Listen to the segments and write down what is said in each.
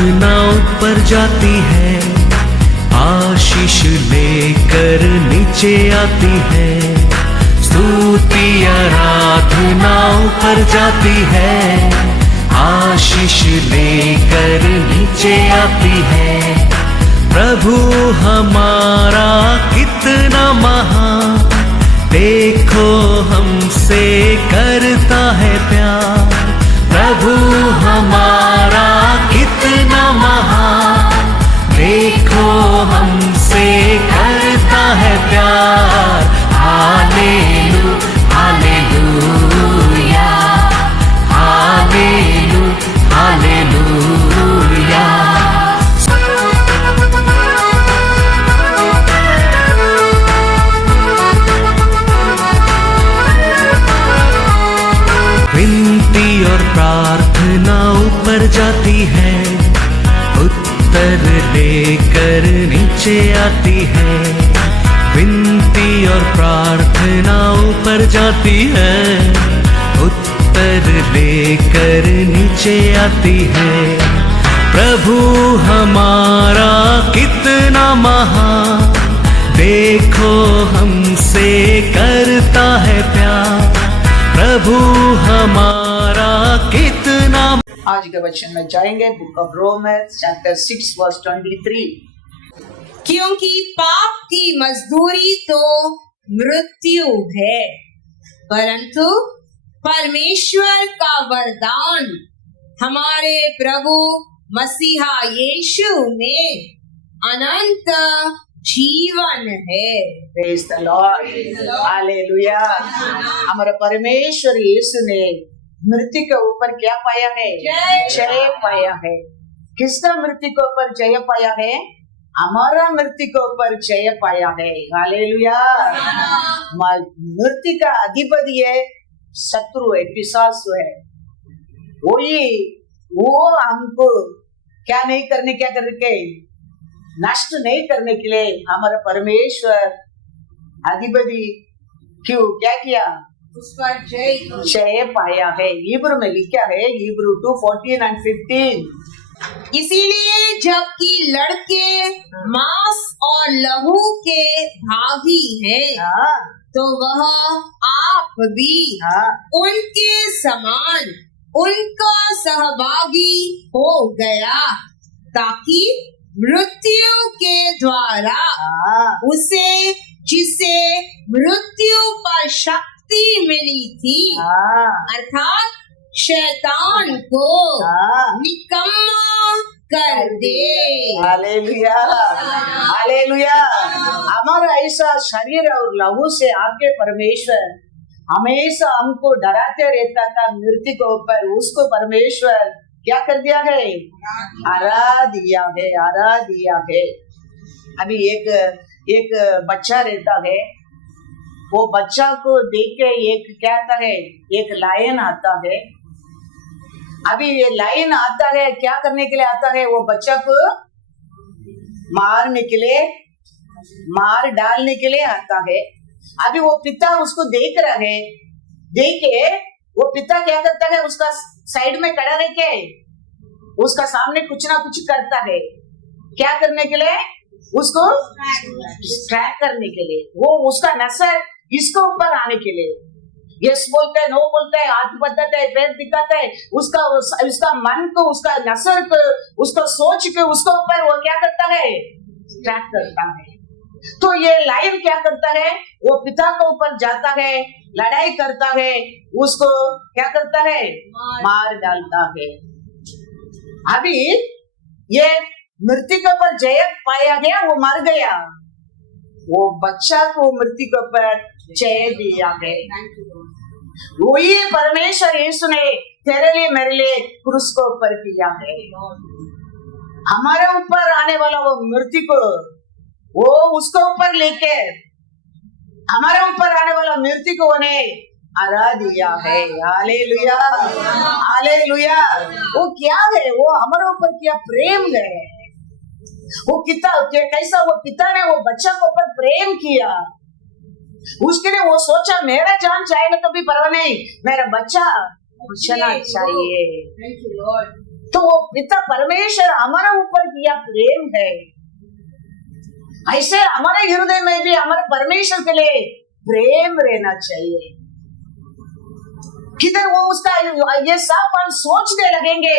आराधना ऊपर जाती है, आशीष लेकर नीचे आती है। स्तुति आराधना ऊपर जाती है, आशीष लेकर नीचे आती है। प्रभु हमारा कितना महान, देखो हमसे करता है प्यार। प्रभु हमारा कितना महान, देखो हमसे करता है प्यार। हालेलू हालेलूया, हालेलू हालेलूया। विनती और प्रार्थना ऊपर जाती है, उत्तर लेकर नीचे आती है। विनती और प्रार्थना ऊपर जाती है, उत्तर लेकर नीचे आती है। प्रभु हमारा कितना महान, देखो हमसे करता है प्यार। प्रभु हमारा कितना। आज के वचन में जाएंगे, book of Romans chapter 6 verse 23। क्योंकि पाप की मजदूरी तो मृत्यु है, परंतु परमेश्वर का वरदान हमारे प्रभु मसीहा यीशु में अनंत जीवन है। Praise the Lord, hallelujah. हमारा परमेश्वर यीशु ने मृत्यु के ऊपर क्या पाया है? जय पाया है। किसका मृत्यु के ऊपर जय पाया है? हमारा मृत्यु के ऊपर जय पाया है। हालेलुया। मृत्यु का अधिपति है, शत्रु है, पिशाच है। वो हमको क्या नहीं करने, क्या करके नष्ट नहीं करने के लिए हमारा परमेश्वर अधिपति क्यों क्या किया? उस पर जय पाया है। हिब्रू में लिखा है, हिब्रू 2:14 और 15। इसीलिए जबकि लड़के मांस और लहू के भागी हैं, तो वह आप भी उनके समान उनका सहभागी हो गया, ताकि मृत्यु के द्वारा उसे, जिसे मृत्यु पर शक्ति मिली थी, अर्थात शैतान को निकम्मा कर दे। Hallelujah hallelujah. हमारा ऐसा शरीर और लहू से आके परमेश्वर हमेशा हमको डराते रहता था मृत्यु के ऊपर। उसको परमेश्वर क्या कर दिया है? हरा दिया है, हरा दिया है। अभी एक बच्चा रहता है, वो बच्चा को देख के एक क्या आता है? एक लायन आता है। अभी ये लायन आता है, क्या करने के लिए आता है? वो बच्चा को मारने के लिए, मार डालने के लिए आता है। अभी वो पिता उसको देख रहा है, देखे वो पिता क्या करता है? उसका साइड में खड़ा रह के उसका सामने कुछ ना कुछ करता है। क्या करने के लिए? उसको ट्रैक करने के लिए। वो उसका नजर इसके ऊपर आने के लिए यस बोलता है, नो बोलता है, हाथ बताता है, पैर दिखाता है, उसका मन को, उसका नजर को, उसको सोच के उसके ऊपर वो क्या करता है? ट्रैक करता है। तो ये लाइन क्या करता है? वो पिता के ऊपर जाता है, लड़ाई करता है, उसको क्या करता है? मार डालता है। अभी ये मृत्यु के ऊपर जय पाया गया, वो मर गया। वो बच्चा को मृत्यु के ऊपर जय दिया है। वही परमेश्वर यीशु ने तेरे लिए मेरे लिए क्रूस को ऊपर किया है। हमारे ऊपर आने वाला वो मृत्यु को वो उसको ऊपर लेके हमारे ऊपर आने वाला मृत्यु को उन्हें हरा दिया है। Hallelujah hallelujah. वो क्या है? वो हमारे ऊपर क्या प्रेम है। वो कैसा वो पिता ने वो बच्चा के ऊपर प्रेम किया। उसके लिए वो सोचा मेरा जान जाएगा तो भी परवाह नहीं, मेरा बच्चा बचना चाहिए। तो वो पिता परमेश्वर हमारे ऊपर किया प्रेम है, ऐसे हमारे हृदय में भी हमारे परमेश्वर के लिए प्रेम रहना चाहिए। किधर वो उसका ये सब हम सोचने लगेंगे,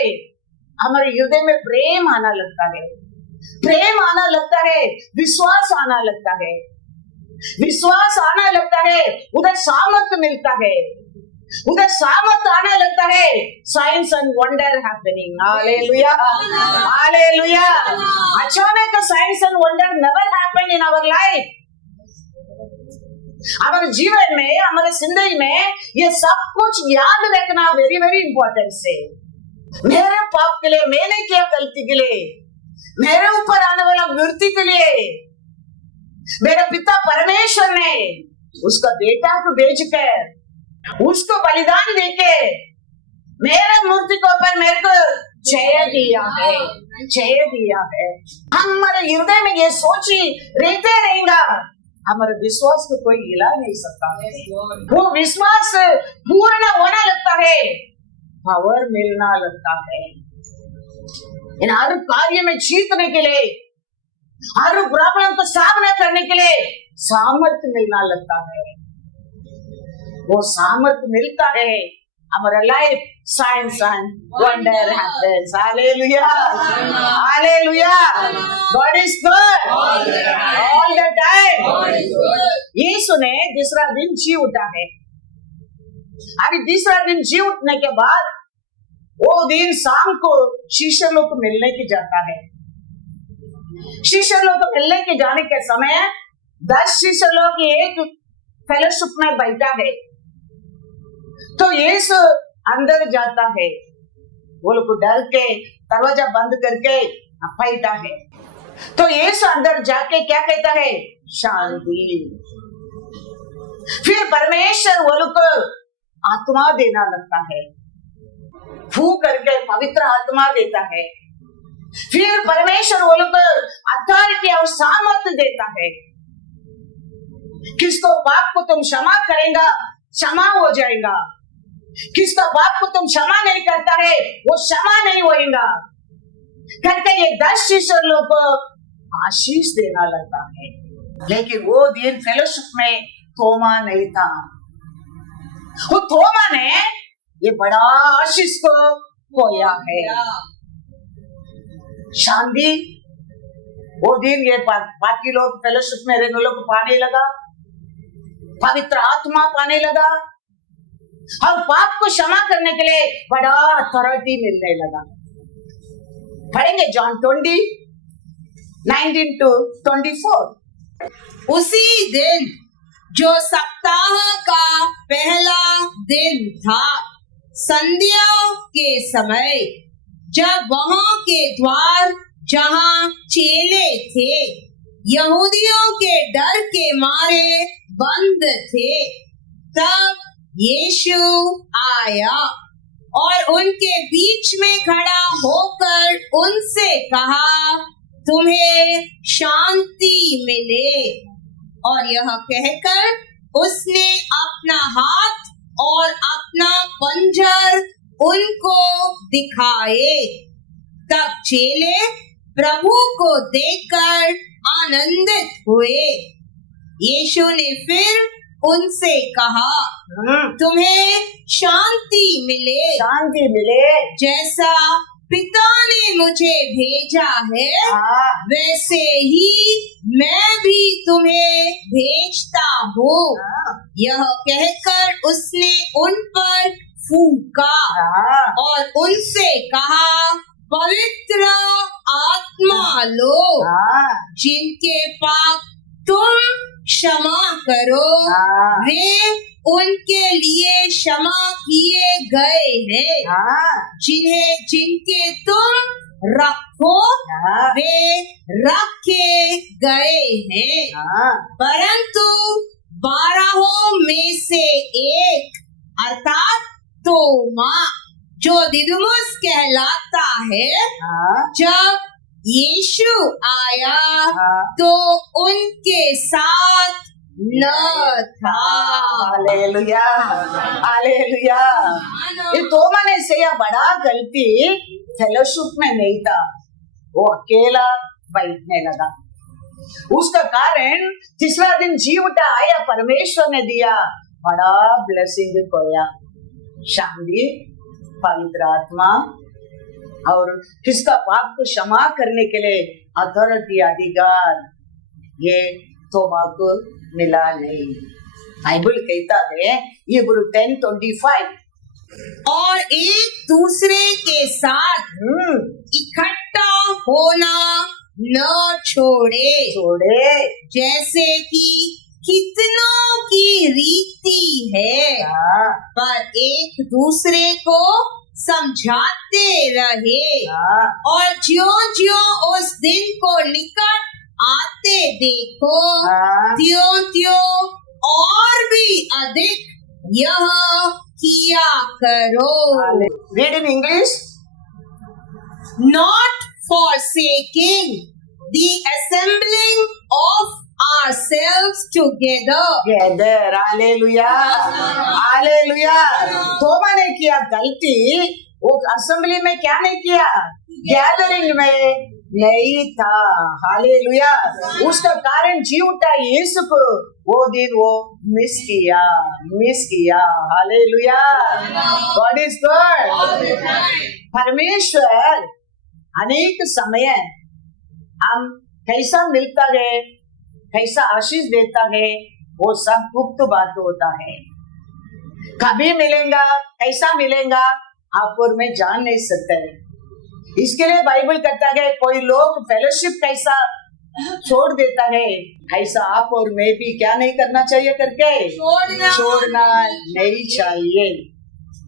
हमारे हृदय में प्रेम आना लगता है, प्रेम आना लगता है, विश्वास आना लगता है, विश्वास आना लगता है, उधर सामर्थ मिलता है, उधर सामर्थ आने लगता है, science and wonder happening. Hallelujah, hallelujah. अचानक science and wonder never happen in our life. हमारे जीवन में, हमारे जिंदगी में ये सब कुछ याद रखना वेरी वेरी इंपॉर्टेंट है। मेरे पाप के लिए, मैंने किया गलती के लिए, मेरे ऊपर आने वाला मृत्यु के लिए मेरे पिता परमेश्वर ने उसका बेटा को भेजकर उसको बलिदान देके मेरे मूर्ति के ऊपर मेरे को जय दिया है, जय दिया है। हमारे हृदय में ये सोची रहते रहेगा, हमारे विश्वास को कोई हिला नहीं सकता। वो विश्वास पूर्ण होने लगता है, पावर मिलना लगता है। इन हर कार्य में जीतने के लिए, हर प्रॉब्लम को सामना करने के लिए सामर्थ्य मिलना लगता है। वो सामर्थ्य मिलता है, हमारा life science and wonder happens. Hallelujah, hallelujah. God is good all the time. यीशु ने दूसरा दिन जी उठा है। अभी तीसरा दिन जी उठने के बाद वो दिन शाम को शिष्य लोग को मिलने की जाता है। शिष्य लोग को मिलने के जाने के समय 10 शिष्य लोग एक फेलोशिप में बैठा है। तो यीशु अंदर जाता है, वो लोग डर के दरवाजा बंद करके बैठा है। तो यीशु अंदर जाके क्या कहता है? शांति। फिर परमेश्वर वो लोग को आत्मा देना लगता है, फू करके पवित्र आत्मा देता है। फिर परमेश्वर वो लोग अथॉरिटी और सामर्थ्य देता है। किसको पाप को तुम क्षमा करेगा, क्षमा हो जाएगा। किसका पाप को तुम क्षमा नहीं करता है, वो क्षमा नहीं होएगा करके ये 10 शिष्य लोग को आशीष देना लगता है। लेकिन वो दिन फेलोशिप में थोमा नहीं था। वो थोमा ने ये बड़ा आशीष को खोया है। शांति वो दिन ये बाकी लोग फेलोशिप में रहने लोग पाने लगा, पवित्र आत्मा पाने लगा और पाप को क्षमा करने के लिए बड़ा अथॉरिटी मिलने लगा। पढ़ेंगे जॉन 20:19-24। उसी दिन जो सप्ताह का पहला दिन था, संध्या के समय, जब वहां के द्वार जहां चेले थे यहूदियों के डर के मारे बंद थे, तब यीशु आया और उनके बीच में खड़ा होकर उनसे कहा, तुम्हें शांति मिले। और यह कहकर उसने अपना हाथ और अपना पंजर उनको दिखाए। तब चेले प्रभु को देखकर आनंदित हुए। यीशु ने फिर उनसे कहा, तुम्हें शांति मिले। शांति मिले। जैसा पिता ने मुझे भेजा है, वैसे ही मैं भी तुम्हें भेजता हूँ। यह कहकर उसने उन पर फूंका और उनसे कहा, पवित्र आत्मा लो। जिनके पाप तुम क्षमा करो, वे उनके लिए क्षमा किए गए हैं। जिनके तुम रखो, वे रखे गए हैं। परंतु 12 में से एक अर्थात तोमा, जो दिदुमुस कहलाता है, जब यीशु आया तो उनके साथ न था। हालेलुया, हालेलुया। ये तोमा ने से यह बड़ा गलती फेलोशिप में नहीं था, वो अकेला बैठने लगा। उसका कारण तीसरा दिन जी उठा आया, परमेश्वर ने दिया बड़ा ब्लेसिंग खोया, शांति, पवित्र आत्मा और किसका पाप को क्षमा करने के लिए अथॉरिटी, अधिकार, ये तोमा को मिला नहीं। बाइबल कहता है ये गुरु 10:25, और एक दूसरे के साथ इकट्ठा होना न छोड़े, जैसे कि कितनों की रीति है, पर एक दूसरे को समझाते रहे, और ज्यों-ज्यों उस दिन को निकट आते देखो, त्यों-त्यों और भी अधिक यह किया करो। Read in English. Not forsaking the assembling of ourselves together. Hallelujah, hallelujah. तोमा ने किया गलती, वो असेंबली में क्या नहीं किया, गैदरिंग में नहीं था। हालेलुया। उसका कारण जी उठा यीशु को वो दिन वो मिस किया। हालेलुया। God is good. परमेश्वर अनेक समय हम कैसा मिलता है, कैसा आशीष देता है, वो सब गुप्त बात होता है। कभी मिलेगा, कैसा मिलेगा, आप और मैं जान नहीं सकते। इसके लिए बाइबल कहता है कोई लोग फेलोशिप कैसा छोड़ देता है, ऐसा आप और मैं भी क्या नहीं करना चाहिए करके छोड़ना नहीं चाहिए।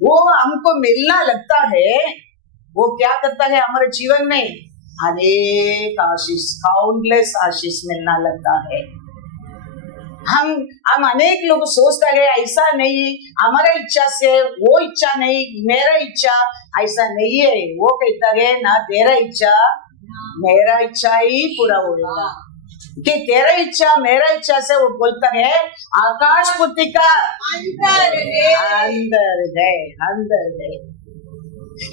वो हमको मिलना लगता है, वो क्या करता है हमारे जीवन में अनेक आशीष, काउंटलेस आशीष मिलना लगता है। हम अनेक लोग सोचता है ऐसा नहीं, हमारा इच्छा से वो इच्छा नहीं, मेरा इच्छा ऐसा नहीं है। वो कहता है ना तेरा इच्छा मेरा इच्छा ही पूरा होगा, कि तेरा इच्छा मेरा इच्छा से वो बोलता है आकाश पुत्री का अंदर है।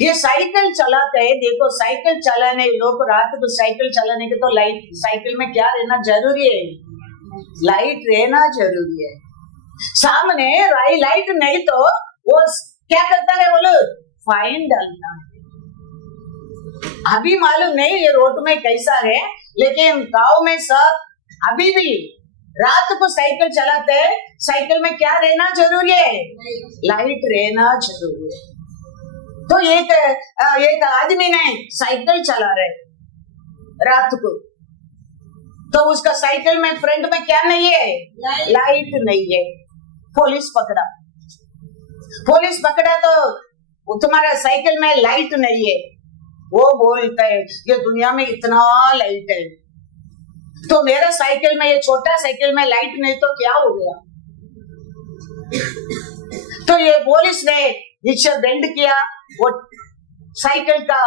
ये साइकिल चलाते हैं, देखो साइकिल चलाने लोग रात को साइकिल चलाने के तो लाइट, साइकिल में क्या रहना जरूरी है, लाइट रहना जरूरी है। सामने लाइट नहीं तो वो क्या करता है, वो लोग फाइन डालता है। अभी मालूम नहीं ये रोड में कैसा है, लेकिन गांव में सब अभी भी रात को साइकिल चलाते हैं। साइकिल में क्या रहना जरूरी है, लाइट रहना जरूरी है। तो एक आदमी ने साइकिल चला रहे रात को, तो उसका साइकिल में फ्रंट में क्या नहीं है, लाइट नहीं है। पुलिस पकड़ा तो तुम्हारा साइकिल में लाइट नहीं है। वो बोलता है ये दुनिया में इतना लाइट है, तो मेरा साइकिल में, ये छोटा साइकिल में लाइट नहीं तो क्या हो गया। तो ये पुलिस ने नीचे बेंड किया, वो साइकिल का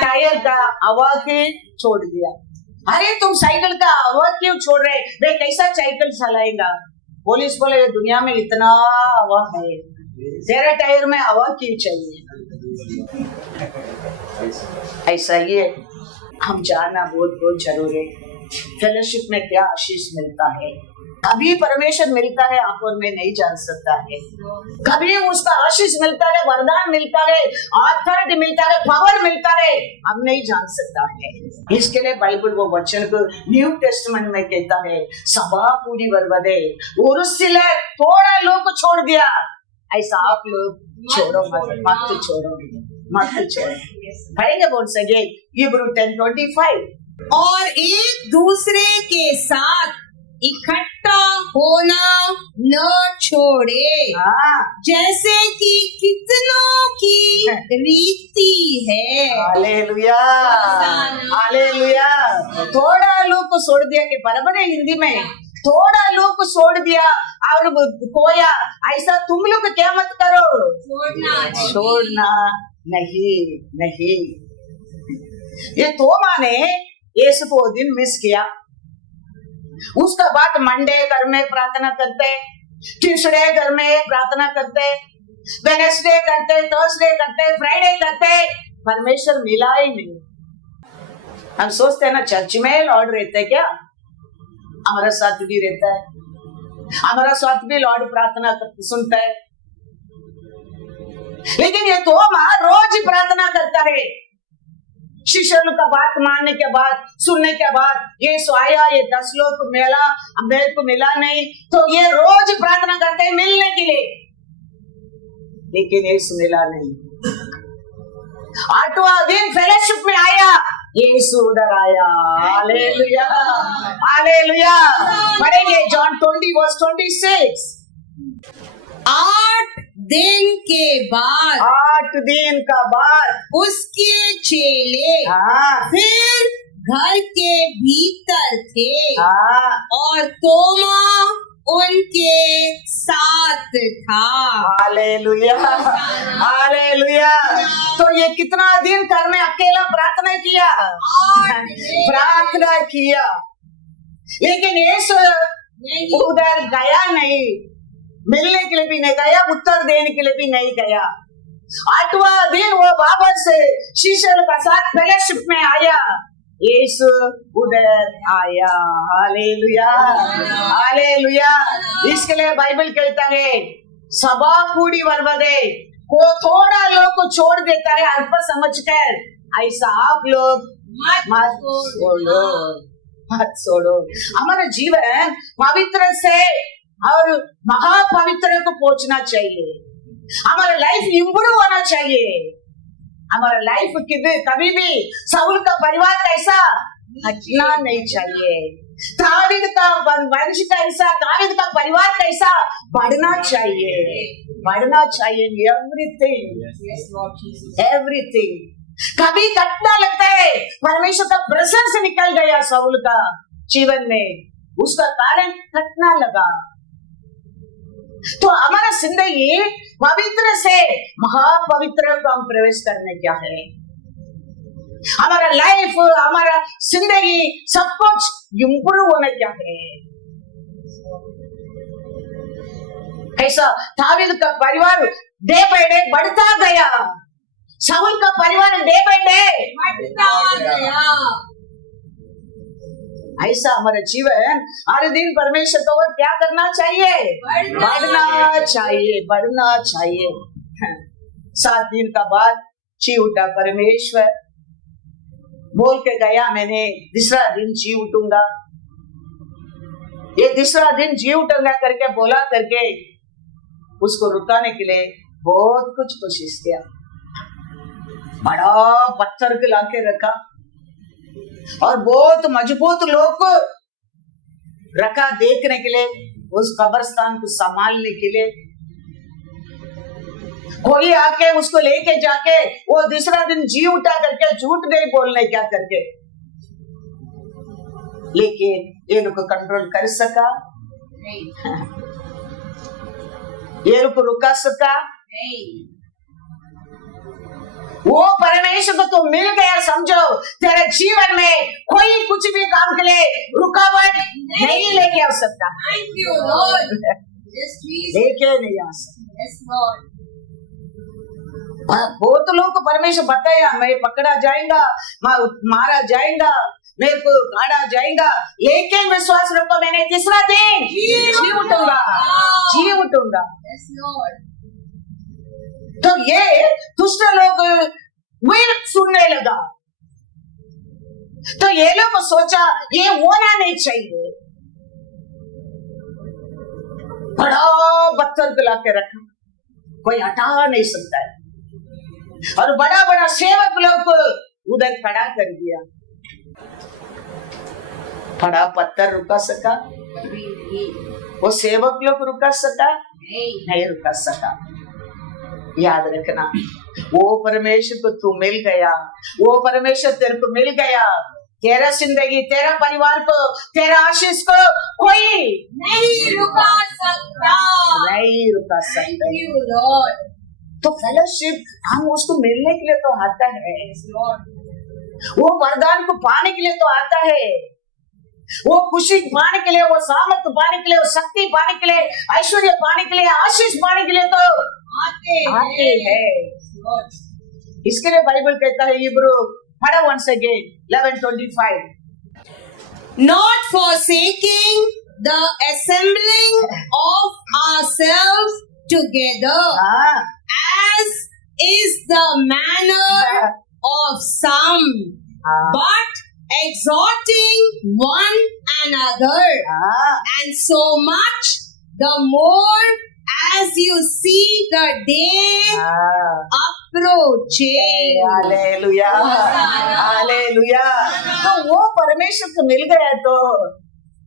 टायर का हवा के छोड़ दिया। अरे तुम साइकिल का हवा क्यों छोड़ रहे, वे कैसा साइकिल चलाएगा। पुलिस बोले दुनिया में इतना हवा है, तेरा टायर में हवा क्यों चाहिए। ऐसा ही है, हम जानना बहुत बहुत जरूरी है फेलोशिप में क्या आशीष मिलता है। कभी परमेश्वर मिलता है आप और मैं नहीं जान सकता है, कभी उसका आशीष मिलता है, वरदान मिलता है, अथॉरिटी मिलता है, पावर मिलता है, हम नहीं जान सकता है। इसके लिए बाइबल वो वचन को न्यू टेस्टमेंट में कहता है सभा पूरी बर्बादे और थोड़ा लोग को छोड़ दिया, ऐसा आप लोग छोड़ो मत छोड़ो। पढ़ेंगे बोल सके इब्रू 10:25, और एक दूसरे के साथ इकट्ठा होना न छोड़े, जैसे कि कितनों की रीति है। Hallelujah, hallelujah. थोड़ा लोग को छोड़ दिया कि बराबर है हिंदी में, थोड़ा लोग को छोड़ दिया और खोया, ऐसा तुम लोग क्या मत करो, छोड़ना नहीं। ये तोमा ने यीशु को दिन मिस किया, उसका बाद मंडे घर में प्रार्थना करते, ट्यूसडे घर में प्रार्थना करते, वेडनेसडे करते, थर्सडे करते, फ्राइडे करते, परमेश्वर मिला ही नहीं। हम सोचते हैं ना चर्च में लॉर्ड रहते हैं, क्या हमारा साथ भी रहता है, हमारा साथ भी लॉर्ड प्रार्थना सुनता है, लेकिन ये तो रोज प्रार्थना करता है। शिष्यों का बात मानने के बाद, सुनने के बाद, ये आया, ये 10 लोग मिला, मेरे को मिला नहीं, तो ये रोज प्रार्थना करते हैं मिलने के लिए, लेकिन यीशु मिला नहीं। 8वां दिन फेलोशिप में आया, यीशु उधर आया। Hallelujah, hallelujah. पढ़ेंगे जॉन 20:26। 8 दिन के बाद, 8 दिन का बाद उसके चेले फिर घर के भीतर थे और तोमा उनके साथ था। Hallelujah, hallelujah. तो ये कितना दिन करने अकेला प्रार्थना किया, प्रार्थना किया, लेकिन यीशु उधर गया नहीं, मिलने के लिए भी नहीं गया, उत्तर देने के लिए भी नहीं गया। 8वां दिन वो वापस शिष्यों के साथ फेलोशिप में आया, यीशु उधर आया। Hallelujah, hallelujah. इसके लिए बाइबल कहता है सभा कूड़ी वर्वदे, को थोड़ा लोग को छोड़ देता है अल्प समझकर, ऐसा आप लोग मत छोड़ो, मत छोड़ो। हमारा जीवन पवित्र से और महापवित्र को पहुंचना चाहिए, हमारा लाइफ इम्प्रूव होना चाहिए। हमारा लाइफ कभी भी साउल का परिवार कैसा हटना नहीं चाहिए, दावीद का वंश कैसा, दावीद का परिवार कैसा बढ़ना चाहिए, बढ़ना चाहिए। एवरीथिंग कभी कटना लगता है, परमेश्वर का प्रेजेंस निकल गया साउल का जीवन में, उसका कारण कटना लगा। तो हमारा जिंदगी पवित्र से महापवित्र को हम प्रवेश करने क्या है, हमारा लाइफ, हमारा जिंदगी सब कुछ इम्प्रूव होने क्या है। ऐसा दावीद का परिवार डे बाय डे बढ़ता गया, शाऊल का परिवार डे बाय डे बढ़ता गया। ऐसा हमारा जीवन हर दिन परमेश्वर को क्या करना चाहिए, बढ़ना चाहिए, बढ़ना चाहिए। 7 दिन का बाद जी उठा परमेश्वर, बोल के गया मैंने दूसरा दिन जी उठूंगा, ये दूसरा दिन जी उठूंगा करके बोला करके उसको रुकाने के लिए बहुत कुछ कोशिश किया, बड़ा पत्थर के लाके रखा और बहुत मजबूत लोग को रखा देखने के लिए, उस कब्रिस्तान को संभालने के लिए। कोई आके उसको लेके जाके वो दूसरा दिन जी उठा करके झूठ नहीं बोलने क्या करके, लेकिन ये लोग को कंट्रोल कर सका नहीं, ये लोग को रुका सका नहीं। वो परमेश्वर को तो मिल गया, समझो तेरे जीवन में कोई कुछ भी काम के लिए रुकावट नहीं लेके आ सकता, लेके नहीं आ सकता। बहुत लोग को परमेश्वर बताया मैं पकड़ा जाएगा, मारा जाएगा, मेरे को काटा जाएगा, लेकिन विश्वास रखो मैंने तीसरा दिन जी उठूंगा, जी उठूंगा। तो ये दुष्ट लोग वही सुनने लगा, तो ये लोग सोचा ये होना नहीं चाहिए, बड़ा पत्थर को लाके रखा, कोई हटा नहीं सकता है, और बड़ा बड़ा सेवक लोग को उधर खड़ा कर दिया। बड़ा पत्थर रुका सका, वो सेवक लोग रुका सका नहीं रुका सका। याद रखना, वो परमेश्वर को तू मिल गया, वो परमेश्वर तेरे को मिल गया, तेरा जिंदगी, तेरा परिवार को, तेरा आशीष को कोई नहीं रुका सकता, नहीं रुका सकता। तो फेलोशिप हम उसको मिलने के लिए तो आता है, वो वरदान को पाने के लिए तो आता है, वो खुशी पाने के लिए, वो सामर्थ पाने के लिए, वो शक्ति पाने के लिए, ऐश्वर्य पाने के लिए, आशीष पाने के लिए तो आते हैं। इसके लिए बाइबल कहता है, इब्रू पढ़ा once again 11:25, not forsaking the assembling of ourselves together, as is the manner of some, but exhorting one another, and so much the more as you see the day approaching. Hallelujah, hallelujah. तो वो परमेश्वर को मिल गया तो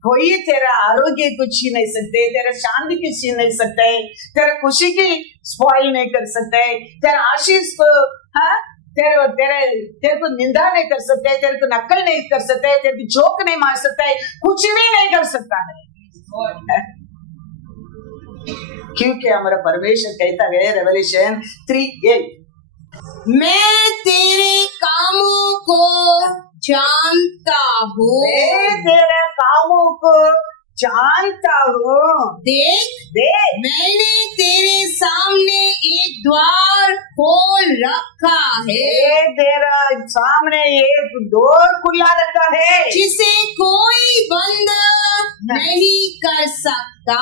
कोई तेरा आरोग्य को छीन नहीं सकते, तेरा शांति की छीन नहीं सकते, तेरा खुशी की स्पॉइल नहीं कर सकते, तेरा आशीष को तेरे को निंदा नहीं कर सकते, तेरे को नकल नहीं कर सकते, तेरे को जोक नहीं मार सकते, कुछ भी नहीं कर सकता है। क्योंकि हमारा परमेश्वर कहता है रेवलेशन 3:8, मैं तेरे कामों को जानता हूँ, मैं तेरे कामों को जानता हूँ। देख मैंने तेरे सामने एक द्वार खोल रखा है, तेरा सामने एक द्वार खुला रखा है, जिसे कोई बंद नहीं कर सकता,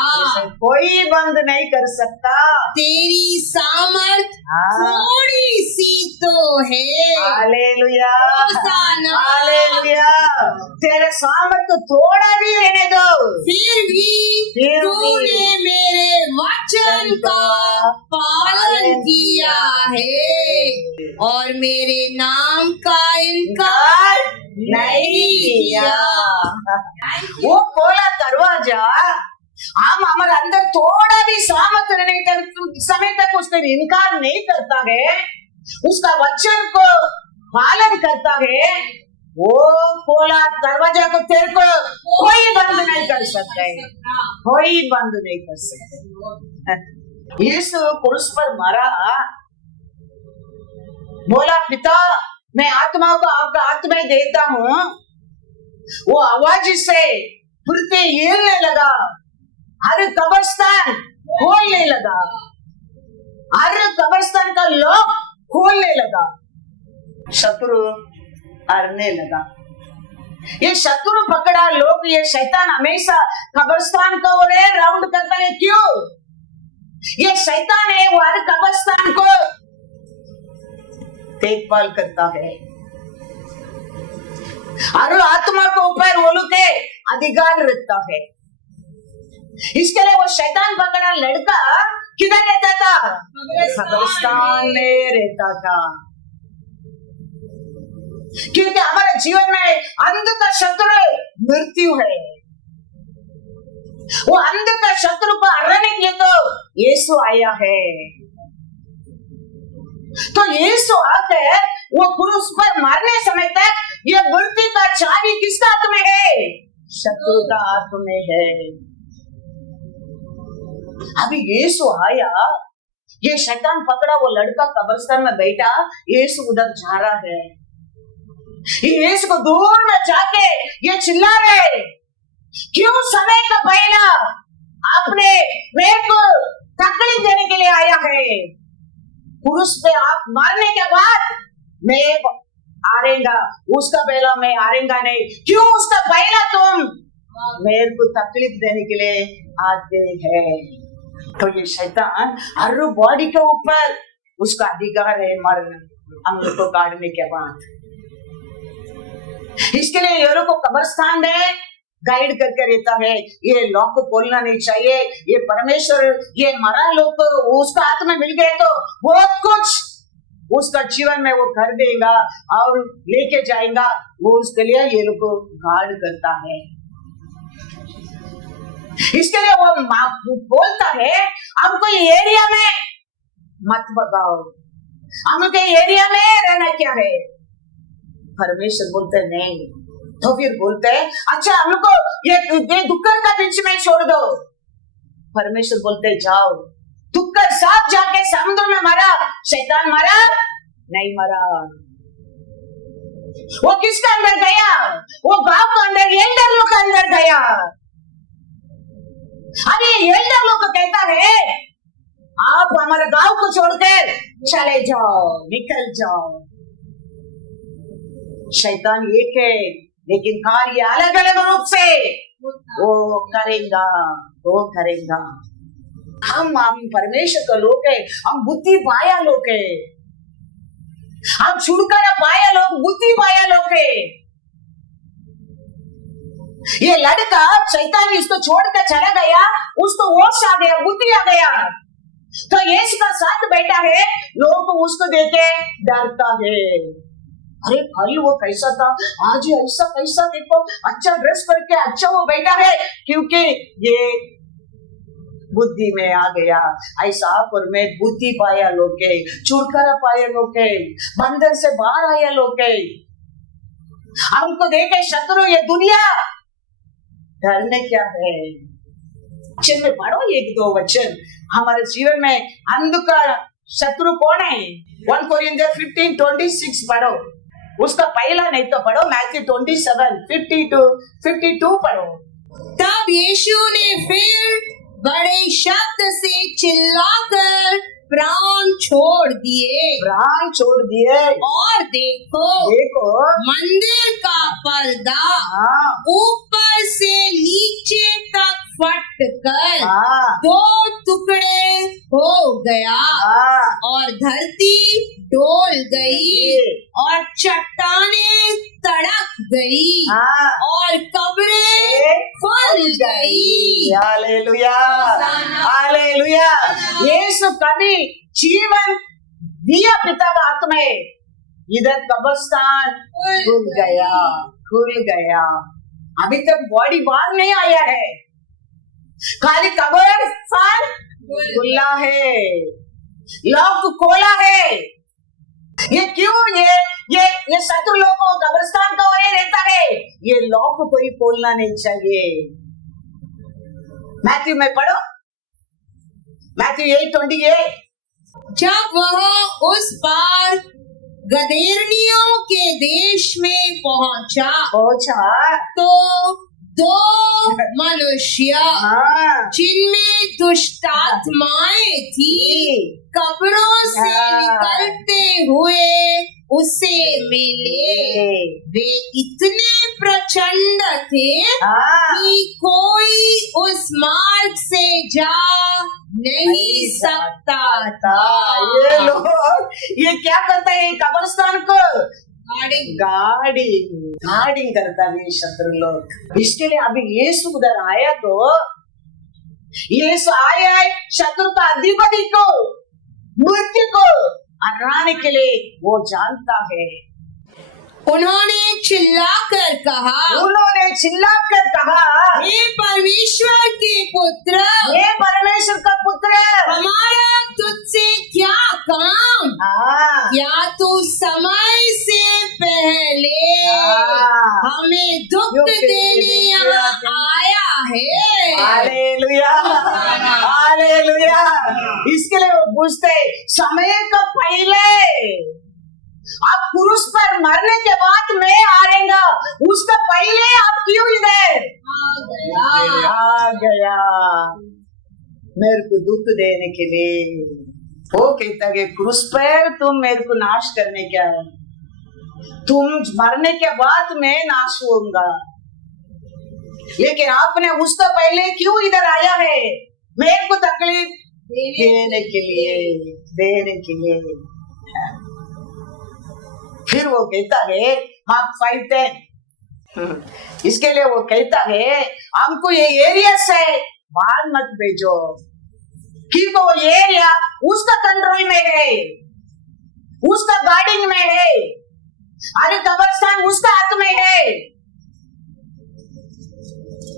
कोई बंद नहीं कर सकता। तेरी सामर्थ थोड़ी सी तो है। हालेलुया, होशाना। हालेलुया। तेरे सामर्थ तो थोड़ा भी रहने दो, फिर भी तूने मेरे वचन का पालन किया है और मेरे नाम का इनकार नहीं किया। वो खोला दरवाजा, हम हमारे अंदर थोड़ा भी सामर्थ रहने का समय तक उसका इनकार नहीं करता है, उसका वचन को पालन करता है, वो खोला दरवाजा को तेरे को कोई बंद नहीं कर सकता, कोई बंद नहीं कर सकता। यीशु क्रूस पर मरा, बोला पिता मैं आत्माओं को आपका आत्मा देता हूँ। वो आवाज से फुर्ते हिलने लगा, हर कब्रिस्तान खोलने लगा, हर कब्रिस्तान का लॉक खोलने लगा, शत्रु हारने लगा। ये शत्रु पकड़ा लोग, ये शैतान हमेशा कब्रिस्तान को राउंड करता है। क्यों? ये शैतान है, वो हर कब्रिस्तान को देखभाल करता है, हर आत्मा को ऊपर वो लोग के अधिकार रखता है। इसके लिए वो शैतान पकड़ा लड़का किधर रहता था? कब्रिस्तान में रहता था। क्योंकि हमारे जीवन में अंध का शत्रु मृत्यु है, वो अंध का शत्रु को हराने के लिए तो यीशु आया है। तो यीशु आकर वो क्रूस पर मारने समय तक ये मृत्यु का चाबी किसका हाथ में है? शत्रु का हाथ में है। अभी यीशु आया, ये शैतान पकड़ा, वो लड़का कब्रिस्तान में बैठा, यीशु उधर जा रहा है। यीशु को दूर में जाके ये चिल्ला रहे, क्यों समय का पहला आपने मेरे को तकलीफ देने के लिए आया है? पुरुष पे आप मारने के बाद मैं हारेगा, उसका पहला मैं हारेगा नहीं। क्यों उसका पहला तुम मेरे को तकलीफ देने के लिए आते हैं? तो ये शैतान हर बॉडी के ऊपर उसका अधिकार है मरना, अंग को काटने के बाद। इसके लिए ये लोग को कब्रिस्तान में गाइड करके रहता है, ये लॉक को खोलना नहीं चाहिए, ये परमेश्वर ये मरा लोग को उसका हाथ में मिल गए तो बहुत कुछ उसका जीवन में वो कर देगा और लेके जाएगा, वो उसके लिए ये लोग को गार्ड करता है। इसके लिए वो बोलता है हमको एरिया में मत भगाओ, हमको एरिया में रहना क्या है। परमेश्वर बोलते नहीं, तो फिर बोलते हैं अच्छा हमको ये दुख का बीच में छोड़ दो। परमेश्वर बोलते जाओ, दुख साथ जाके समुद्र में मरा, शैतान मरा नहीं मरा। वो किसके अंदर गया? वो गांव के अंदर एल्डर लोग के अंदर गया। अभी एल्डर लोग कहता है आप हमारे गांव को छोड़कर चले जाओ, निकल जाओ। शैतान एक है लेकिन कार्य अलग अलग रूप से वो करेगा, वो करेगा। हम परमेश्वर का लोग है, हम बुद्धि पाया लोग है, हम छुड़कर पाया लोग, बुद्धि पाया लोग है। ये लड़का शैतान इसको छोड़कर चला गया, उसको होश आ गया, बुद्धि आ गया, तो यीशु का साथ बैठा है, लोग उसको देखे डरता है। अरे भाई वो कैसा था, आज ऐसा कैसा, देखो अच्छा ड्रेस करके अच्छा वो बैठा है, क्योंकि ये बुद्धि में आ गया। ऐसा पर में बुद्धि पाया लोग के, छुटकारा पाया लोग के, बंधन से बाहर आया लोग के। हमको देखे शत्रु ये दुनिया, डरने क्या है? वचन में पढ़ो एक दो वचन, हमारे जीवन में अंधकार शत्रु कौन है? 1 कोरिन्थियर 15:26 पढ़ो, उसका पहला नहीं तो पढ़ो, मैथ्यू 27:50-52 पढ़ो। तब यीशु ने फिर बड़े शब्द से चिल्लाकर प्राण छोड़ दिए, प्राण छोड़ दिए। और देखो मंदिर का पर्दा ऊपर से नीचे तक फटकर 2 टुकड़े हो गया, और धरती डोल गई, और चट्टानें तड़क गई, और कब्रें खुल गई। Hallelujah, hallelujah. यीशु कभी जीवन दिया पिता का हाथ में, इधर कब्रिस्तान खुल गया, खुल गया। अभी तक बॉडी बाहर नहीं आया है, खाली कब्रिस्तान खुला है, लॉक खोला है। ये क्यों? ये शत्रु लोगों को कब्रिस्तान का और रहता है, ये लॉक कोई खोलना नहीं चाहिए। मैथ्यू में पढ़ो, मैथ्यू 8:28। जब वह उस पार गदेरनियों के देश में पहुंचा तो 2 मनुष्य जिनमें दुष्टात्माएं थी कब्रों से निकलते हुए उसे मिले। वे इतने प्रचंड थे कि कोई उस मार्ग से जा नहीं सकता था। ये लोग ये क्या करते हैं? कब्रिस्तान को गार्डिंग करता है शत्रु लोग। इसके लिए अभी यीशु उधर आया, तो यीशु आया है शत्रु का अधिपति को, मृत्यु को हराने के लिए। वो जानता है। उन्होंने चिल्लाकर कहा, हे परमेश्वर के पुत्र, हे परमेश्वर का पुत्र, हमारा तुझसे क्या काम? क्या तू समय से पहले हमें दुख देने यहाँ आया है? Hallelujah, hallelujah. इसके लिए वो पूछते समय का पहले, आप क्रूस पर मरने के बाद मैं आएगा, उसका पहले आप क्यों इधर आ गया? मेरे को दुख देने के लिए। वो कहता है क्रूस पर तुम मेरे को नाश करने क्या है, तुम मरने के बाद मैं नाश होऊंगा, लेकिन आपने उसका पहले क्यों इधर आया है? मेरे को तकलीफ देने के लिए। फिर वो कहता है मार्क 5:10, इसके लिए वो कहता है हमको ये एरिया से बाहर मत भेजो, क्योंकि वो एरिया उसका कंट्रोल में है, उसका गार्डिंग में है। अरे कब्रिस्तान उसका हाथ में है।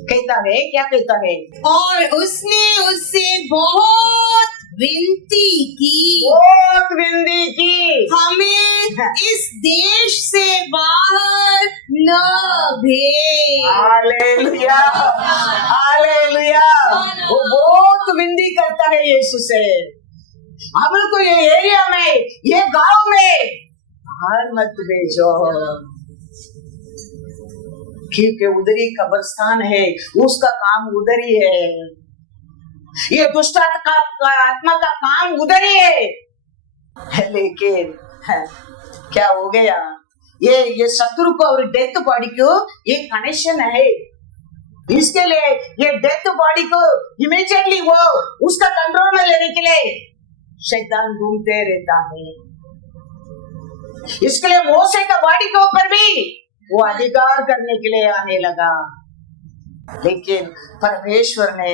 कहता है, क्या कहता है? और उसने उससे बहुत विनती की, हमें इस देश से बाहर न भेज। Hallelujah, hallelujah. वो बहुत विनती करता है यीशु से, हमको ये एरिया में, ये गांव में बाहर मत भेजो, क्योंकि उधर ही कब्रिस्तान है, उसका काम उधर ही है। ये दुष्ट आत्मा का काम उधर ही है। लेकिन क्या हो गया, ये शत्रु को और डेथ बॉडी को ये कनेक्शन है। इसके लिए ये डेथ बॉडी को इमीडिएटली वो उसका कंट्रोल में लेने के लिए शैतान घूमते रहता है। इसके लिए मोसे का बॉडी के ऊपर भी वो अधिकार करने के लिए आने लगा। लेकिन परमेश्वर ने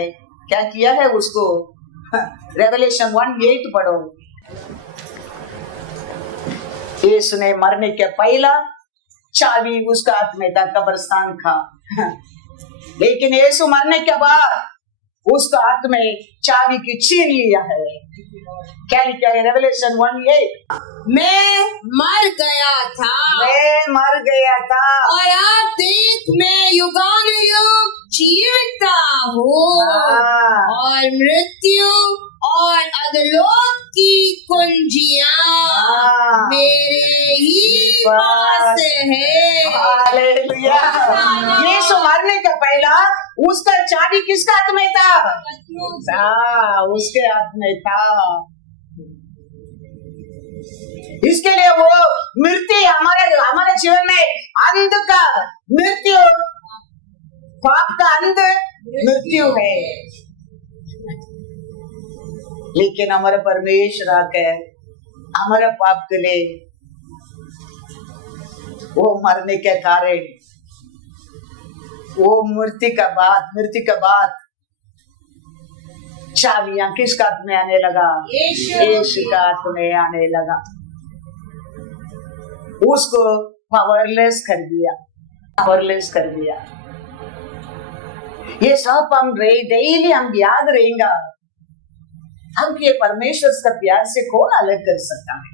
क्या किया है उसको, रेवलेशन 1:8 पढ़ो। यीशु ने मरने के पहला चाबी उसका हाथ में था कब्रिस्तान का, लेकिन यीशु मरने के बाद उसका हाथ में चाबी की छीन लिया है। क्या लिखा है रेवलेशन 1:8? मैं मर गया था और अब देख मैं युगानुयुग जीविता हूँ और मृत्यु और अधोलोक की कुंजियां मेरे ही पास है। हालेलुया। यीशु मरने का पहला उसका चाबी किसका हाथ में था? उसके हाथ में था। इसके लिए वो मृत्यु हमारे जीवन में अंत का मृत्यु, पाप का अंत मृत्यु है। लेकिन हमारे परमेश्वर आकर हमारे पाप के लिए वो मरने के कारण वो मृत्यु का बाद चाबियां किस हाथ में आने लगा? यीशु का हाथ में आने लगा। उसको पावरलेस कर दिया। ये सब हम डेली हम याद रहेंगे। हम ये परमेश्वर का प्यार से कौन अलग कर सकता है?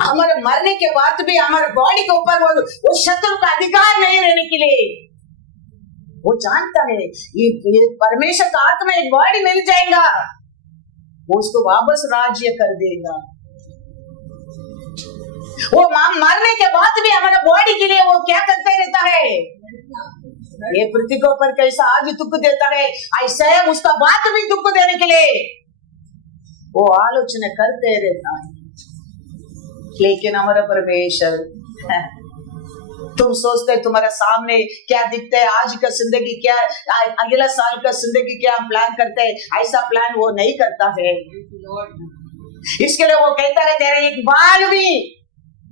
हमारे मरने के बाद भी हमारे बॉडी के ऊपर वो शत्रु का अधिकार नहीं रहने के लिए वो जानता है ये परमेश्वर का हाथ में एक बॉडी मिल जाएगा, वो उसको वापस राज्य कर देगा। वो मरने के बाद भी हमारे बॉडी के लिए वो क्या करते रहता है? ये पृथ्वी के ऊपर कैसा आज दुख देता है, ऐसा है उसका बात भी दुख देने के लिए वो आलोचना करते रहता है। लेकिन हमारा परमेश्वर, तुम सोचते तुम्हारे सामने क्या दिखता है, आज का जिंदगी क्या, अगला साल का जिंदगी क्या प्लान करते हैं, ऐसा प्लान वो नहीं करता है। इसके लिए वो कहता है तेरा एक बाल भी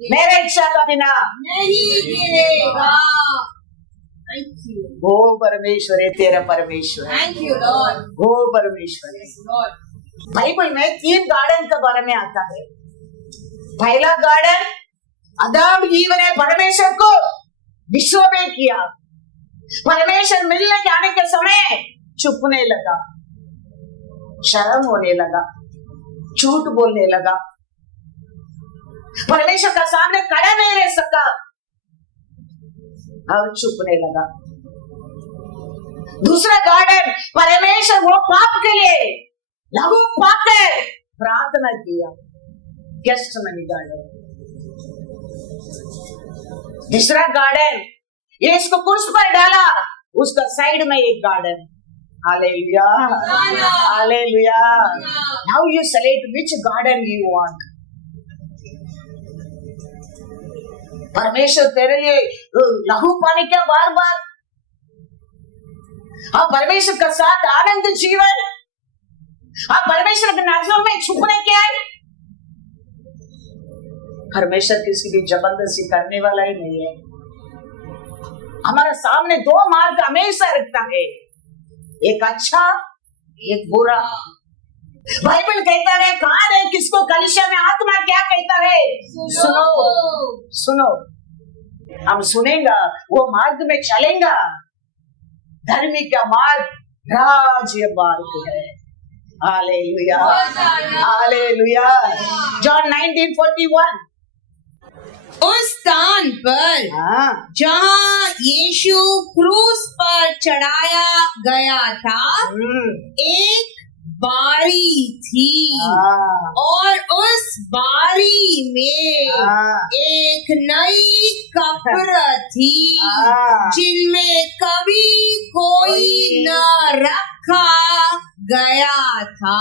मेरे इच्छा का बिना नहीं गिरेगा। वो परमेश्वर है, तेरा परमेश्वर। Thank you Lord. वो परमेश्वर है। बाइबल में 3 गार्डन के बारे में आता है। पहला गार्डन, आदम ईव ने परमेश्वर को डिसोबे किया। परमेश्वर मिलने के आने के समय चुपने लगा, शर्म होने लगा, झूठ बोलने लगा, परमेश्वर का सामने खड़ा नहीं रह सका और चुपने लगा। दूसरा गार्डन, परमेश्वर वो पाप के लिए लघु पाकर प्रार्थना किया, गेस्टमनी गार्डन। तीसरा गार्डन, ये इसको कुर्सी पर डाला, उसका साइड में एक garden. Hallelujah, hallelujah. Now you select which garden you want. परमेश्वर तेरे लिए लहू पानी क्या बार बार, आप परमेश्वर का साथ आनंद जीवन, आप परमेश्वर के नजरों में छुपने के आए। परमेश्वर किसी की जबरदस्ती करने वाला ही नहीं है। हमारे सामने 2 मार्ग हमेशा रखता है, एक अच्छा एक बुरा। बाइबल कहता है कहां है किसको कलीसिया में आत्मा क्या कहता है, सुनो। हम सुनेगा, वो मार्ग में चलेगा। धर्मी का मार्ग राज्य मार्ग है। Hallelujah, hallelujah. जॉन 19:41। उस स्थान पर जहाँ यीशु क्रूस पर चढ़ाया गया था, एक बारी थी हाँ, और उस बारी में हाँ, एक नई कब्र थी हाँ। जिनमें कभी कोई न रखा गया था।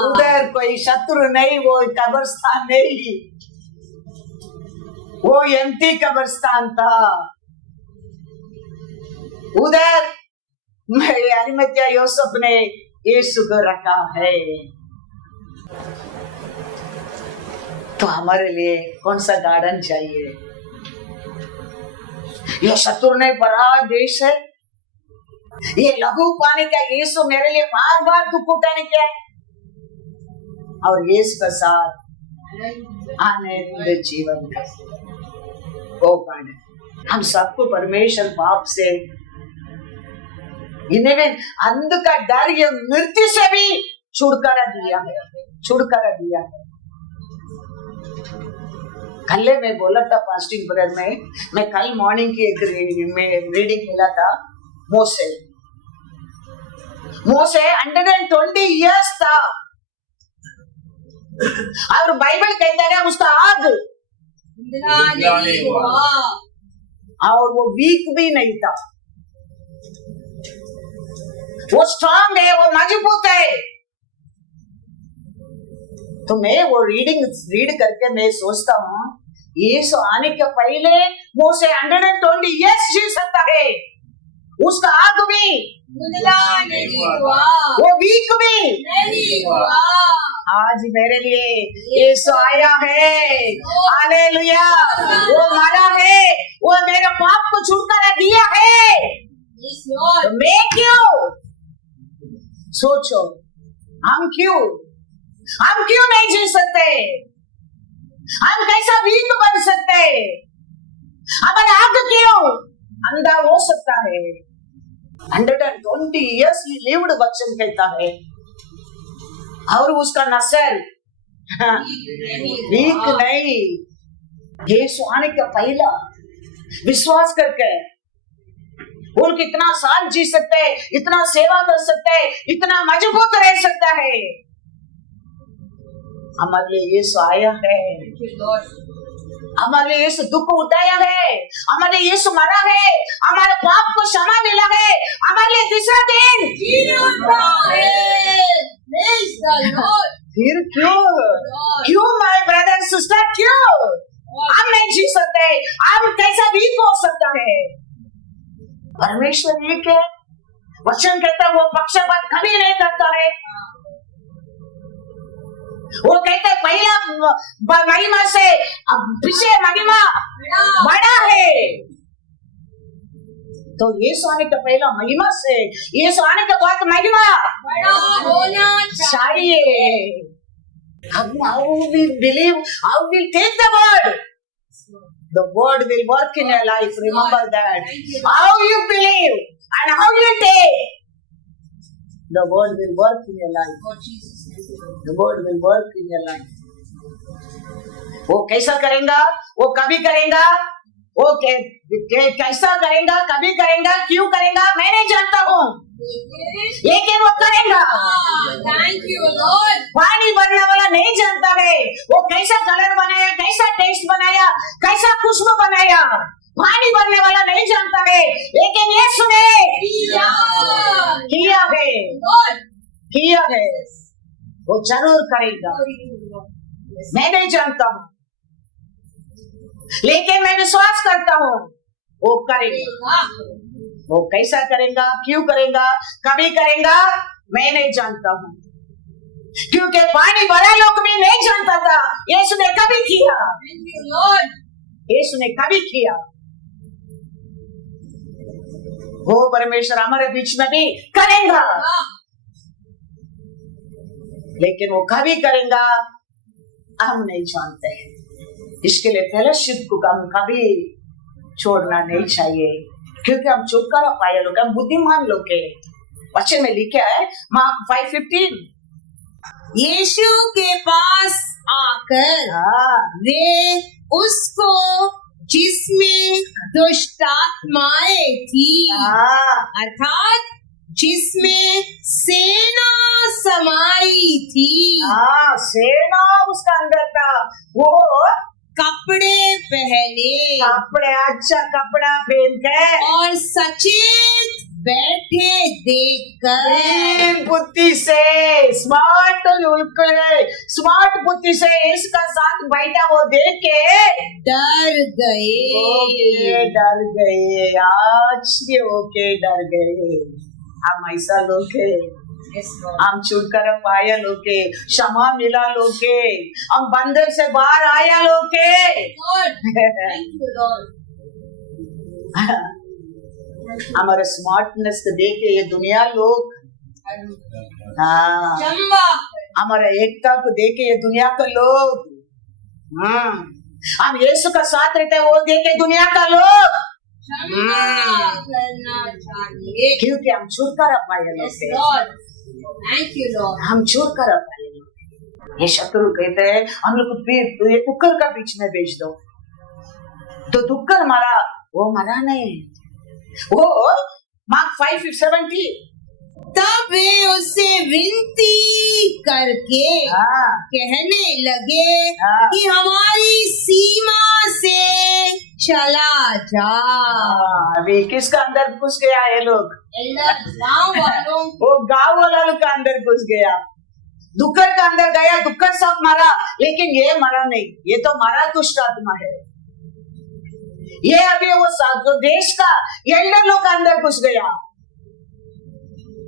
उधर कोई शत्रु नहीं, वो कब्रस्तान नहीं, वो एम्प्टी कब्रस्तान था। उधर अरिमथिया यूसुफ ने यीशु को रखा है। तो हमारे लिए कौन सा गार्डन चाहिए? ये शत्रु ने बड़ा देश है, ये लहू पानी का यीशु मेरे लिए बार बार दुख उठाने क्या है, और यीशु का साथ आनंद जीवन का वो गार्डन। हम सबको परमेश्वर पाप से, इन्हें अंधकार डर या मृत्यु से भी छुटकारा दिया है, छुटकारा दिया है। कल मैं बोला था फास्टिंग पीरियड में, मैं कल मॉर्निंग की एक रीडिंग मिला था। मोसे 120 इयर्स था, और बाइबल कहता है उसका आग नहीं हुआ। और वो वीक भी नहीं था, वो स्ट्रांग है, वो मजबूत है। तो मैं वो रीड करके मैं सोचता हूँ, यीशु आने के पहले मोसे 120 इयर्स जी सकता है, उसका आग भी नहीं हुआ, वो वीक भी नहीं हुआ। आज मेरे लिए यीशु आया है, हालेलुया। वो मरा है, वो मेरे पाप को छुटकारा दिया है। Yes, Lord. तो मैं क्यों, सोचो, हम क्यों नहीं जी सकते? हम कैसा वीक बन सकते? हमारा आग क्यों अंधा हो सकता है? 120 इयर्स ही लिव्ड, वचन कहता है, और उसका नस्ल वीक नहीं। यीशु आने का पहला विश्वास करके वो कितना साल जी सकते है, इतना सेवा कर सकते है, इतना मजबूत रह सकता है। हमारे लिए यीशु आया है, हमारे लिए यीशु दुख उठाया है, हमारे लिए यीशु मरा है, हमारे पाप को क्षमा मिला है, हमारे लिए तीसरा दिन Praise the Lord. फिर क्यों माय ब्रदर सिस्टर, क्यों हम नहीं जी सकते? हम कैसा वीक हो सकता है? परमेश्वर एक है, वचन कहता है वो पक्षपात कभी नहीं करता है। वो कहता है पहला महिमा से पीछे महिमा बड़ा है। तो यीशु आने का पहला महिमा से, यीशु आने के बाद महिमा बड़ा होना चाहिए। How we believe, how we take the word. The word will work in your life. Remember that. How you believe and how you take, the word will work in your life. The word will work in your life. वो कैसा करेगा? वो कभी करेगा? वो कैसा करेगा? कभी करेगा? क्यों करेगा? मैं नहीं जानता हूँ, लेकिन वो करेगा। Thank you, Lord. पानी भरने वाला नहीं जानता है वो कैसा कलर बनाया, कैसा टेस्ट बनाया, कैसा खुशबू बनाया। पानी भरने वाला नहीं जानता है, लेकिन यीशु ने किया है, वो जरूर करेगा। मैं नहीं जानता हूँ, लेकिन मैं विश्वास करता हूँ वो करेगा। वो कैसा करेगा, क्यों करेगा, कभी करेगा, मैं नहीं जानता हूँ, क्योंकि पानी भरा लोग भी नहीं जानता था। यीशु ने कभी किया, यीशु ने कभी किया। वो परमेश्वर हमारे बीच में भी करेगा, लेकिन वो कभी करेगा हम नहीं जानते। इसके लिए फेलोशिप को हम कभी छोड़ना नहीं चाहिए, क्योंकि हम छुटकारा पाए लोग, हम बुद्धिमान लोग हैं। वचन में लिखा है मार्क 5:15, यीशु के पास आकर वे उसको जिसमें दुष्ट आत्माएं थी, अर्थात जिसमें सेना समाई थी, हाँ, सेना उसका अंदर था। वो कपड़े पहने कपड़े, अच्छा कपड़ा पहन के और सचेत बैठे देखकर बुद्धि से, स्मार्ट स्मार्ट बुद्धि से इसका साथ बैठा वो देख के डर गए। डर गए, आश्चर्य होके डर गए। हम ऐसा लोग है, हम छुटकर पाया लोके, क्षमा मिला लोके, हम बंधन से बाहर आया लोके। Thank you, Lord. हमारे स्मार्टनेस को देख के ये दुनिया लोग, हाँ, चंबा हमारा एकता को देख के ये दुनिया का लोग, हम यीशु का साथ रहते हैं वो देख के दुनिया का लोग करना चाहिए। क्योंकि हम छुटकारा पाए लोग Yes, हैं। Lord. Thank you, Lord. हम छुटकारा पाए लोग। ये शत्रु कहते हैं हम लोग को ये टुक्कर का बीच में भेज दो, तो टुक्कर मारा, वो मरा नहीं, वो मार्क 5:70। तब वे उससे विनती करके कहने लगे कि हमारी सीमा से चला जा। अभी किसका अंदर घुस गया है लोग? गाँव वालों वो गाँव वाला लोग का अंदर घुस गया, दुक्कर का अंदर गया, दुक्कर सब मरा, लेकिन ये मरा नहीं, ये तो मरा दुष्ट आत्मा है। ये अभी वो जो देश का एल्डर लोग अंदर घुस गया,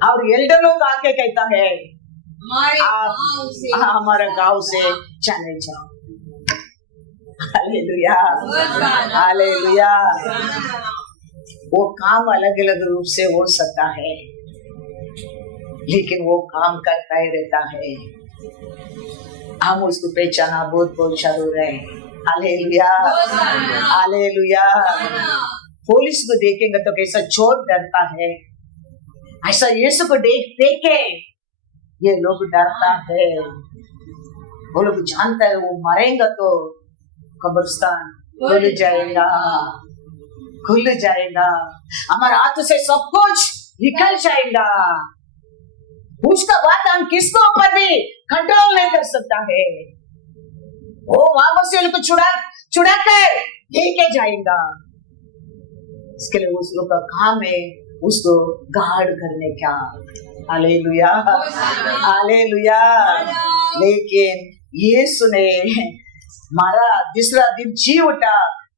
और एल्डर लोग आके कहता है हमारे गांव से चले जाओ। Hallelujah, hallelujah. वो काम अलग अलग रूप से हो सकता है, लेकिन वो काम करता ही रहता है। हम उसको पहचाना बहुत बहुत जरूर है। Hallelujah, hallelujah. पुलिस को देखेंगे तो कैसा चोर डरता है, ऐसा यीशु को देख के ये लोग डरता है। वो लोग जानता है वो मरेगा तो कब्रिस्तान खुल जाएगा, खुल जाएगा, हमारे हाथ से सब कुछ निकल जाएगा। उसका बात हम किसको ऊपर भी कंट्रोल नहीं कर सकता है। वो वापस से उनको छुड़ा कर लेके जाएगा। इसके लिए उस लोग का काम है उसको गार्ड करने का। Hallelujah, hallelujah. लेकिन यीशु ने मारा, तीसरा दिन जी उठा।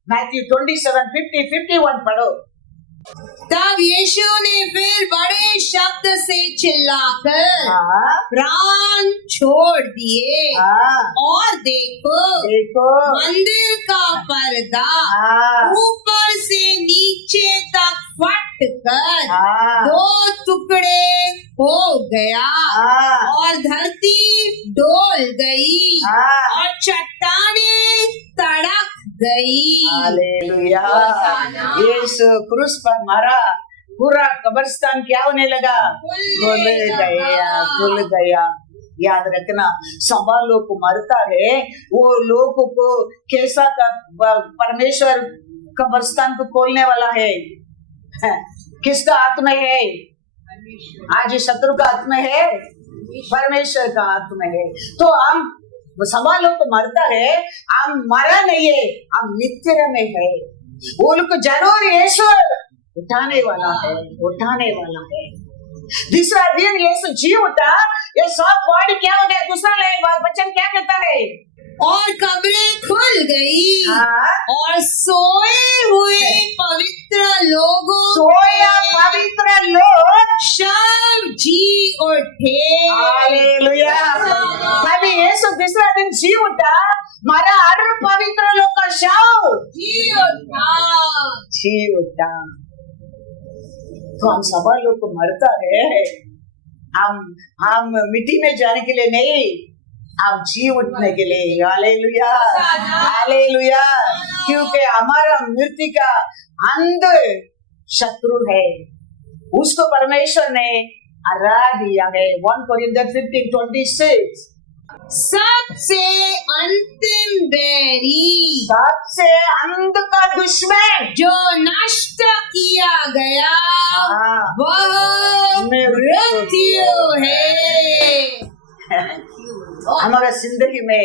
मैथ्यू 27:50-51 पढ़ो। तब यीशु ने फिर बड़े शब्द से चिल्लाकर प्राण छोड़ दिए और देखो मंदिर का पर्दा ऊपर से नीचे तक फट कर 2 टुकड़े हो गया और धरती डोल गई और चट्टानें तड़क गई। हालेलुया। यीशु क्रूस पर मारा, पूरा कब्रिस्तान क्या होने लगा? खुल गया, खुल गया। याद रखना, सवा लोग को मरता है, वो लोगों को कैसा का परमेश्वर कब्रिस्तान को खोलने वाला है। किसका हाथ में है? आज शत्रु का हाथ में है, परमेश्वर का हाथ में है। तो हम सवा लोग को मरता है, हम मरा नहीं है, हम नित्य में है। वो लोग को जरूर यीशु उठाने वाला है, उठाने वाला है। दूसरा दिन यीशु जी उठा, ये सब बॉडी क्या हो गया? दूसरा वचन क्या कहता है? और कब्रें खुल गई और सोए हुए पवित्र लोगों, सोया पवित्र लोग शव जी उठे। हालेलुया। तभी यीशु दूसरा दिन जी उठा, मारा हर पवित्र लोग का शव जी उठा, जी उठा। तो हम सब लोग को मरता है, हम मिट्टी में जाने के लिए नहीं, हम जी उठने के लिए। Hallelujah, hallelujah. क्योंकि हमारा मृत्यु का अंध शत्रु है, उसको परमेश्वर ने हरा दिया है। 1 Corinthians 15:26 सबसे अंतिम बैरी, सबसे अंत का दुश्मन जो नष्ट किया गया, हाँ। वह मृत्यु है। हमारा जिंदगी में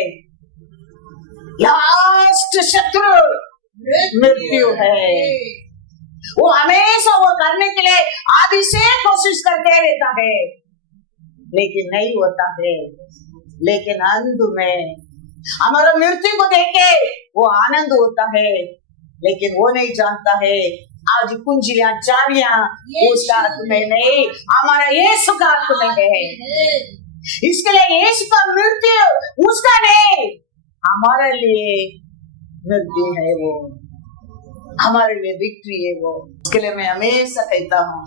लास्ट शत्रु मृत्यु है। वो हमेशा वो करने के लिए आदि से कोशिश करते रहता है, लेकिन नहीं होता है। लेकिन अंत में हमारा मृत्यु को देखे वो आनंद होता है, लेकिन वो नहीं जानता है आज कुंजियां चाबियां उसका हाथ में नहीं, हमारा यीशु का हाथ में है। इसके लिए यीशु का मृत्यु उसका नहीं, हमारे लिए मृत्यु है, वो हमारे लिए विक्ट्री है वो। इसके लिए मैं हमेशा कहता हूँ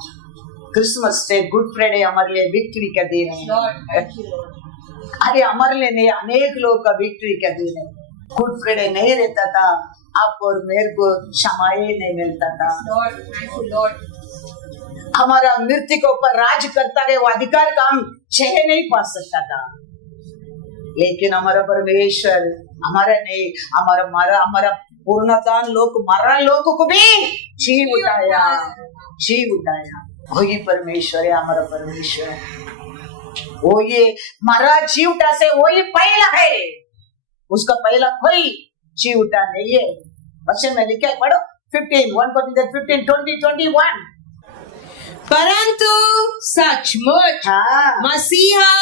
क्रिसमस डे, गुड फ्राइडे हमारे लिए विक्ट्री का दिन है। अरे हमारे लिए नहीं, अनेक लोग का विक्ट्री का दिन है। गुड फ्राइडे नहीं रहता था, आपको और मेरे को क्षमाएं नहीं मिलता था। हमारा मृत्यु के ऊपर राज करता है वो अधिकार का हम छह नहीं पा सकता था, लेकिन हमारा परमेश्वर हमारा नहीं, हमारा पूर्णदान लोग मरा लोग को भी जी उठाया। वही परमेश्वर है हमारा परमेश्वर। वो ये मरा जी उठा से वही पहला है, उसका पहला कोई जी उठा नहीं है। वचन में लिखा है, पढ़ो 15 20 21। परंतु सचमुच मसीहा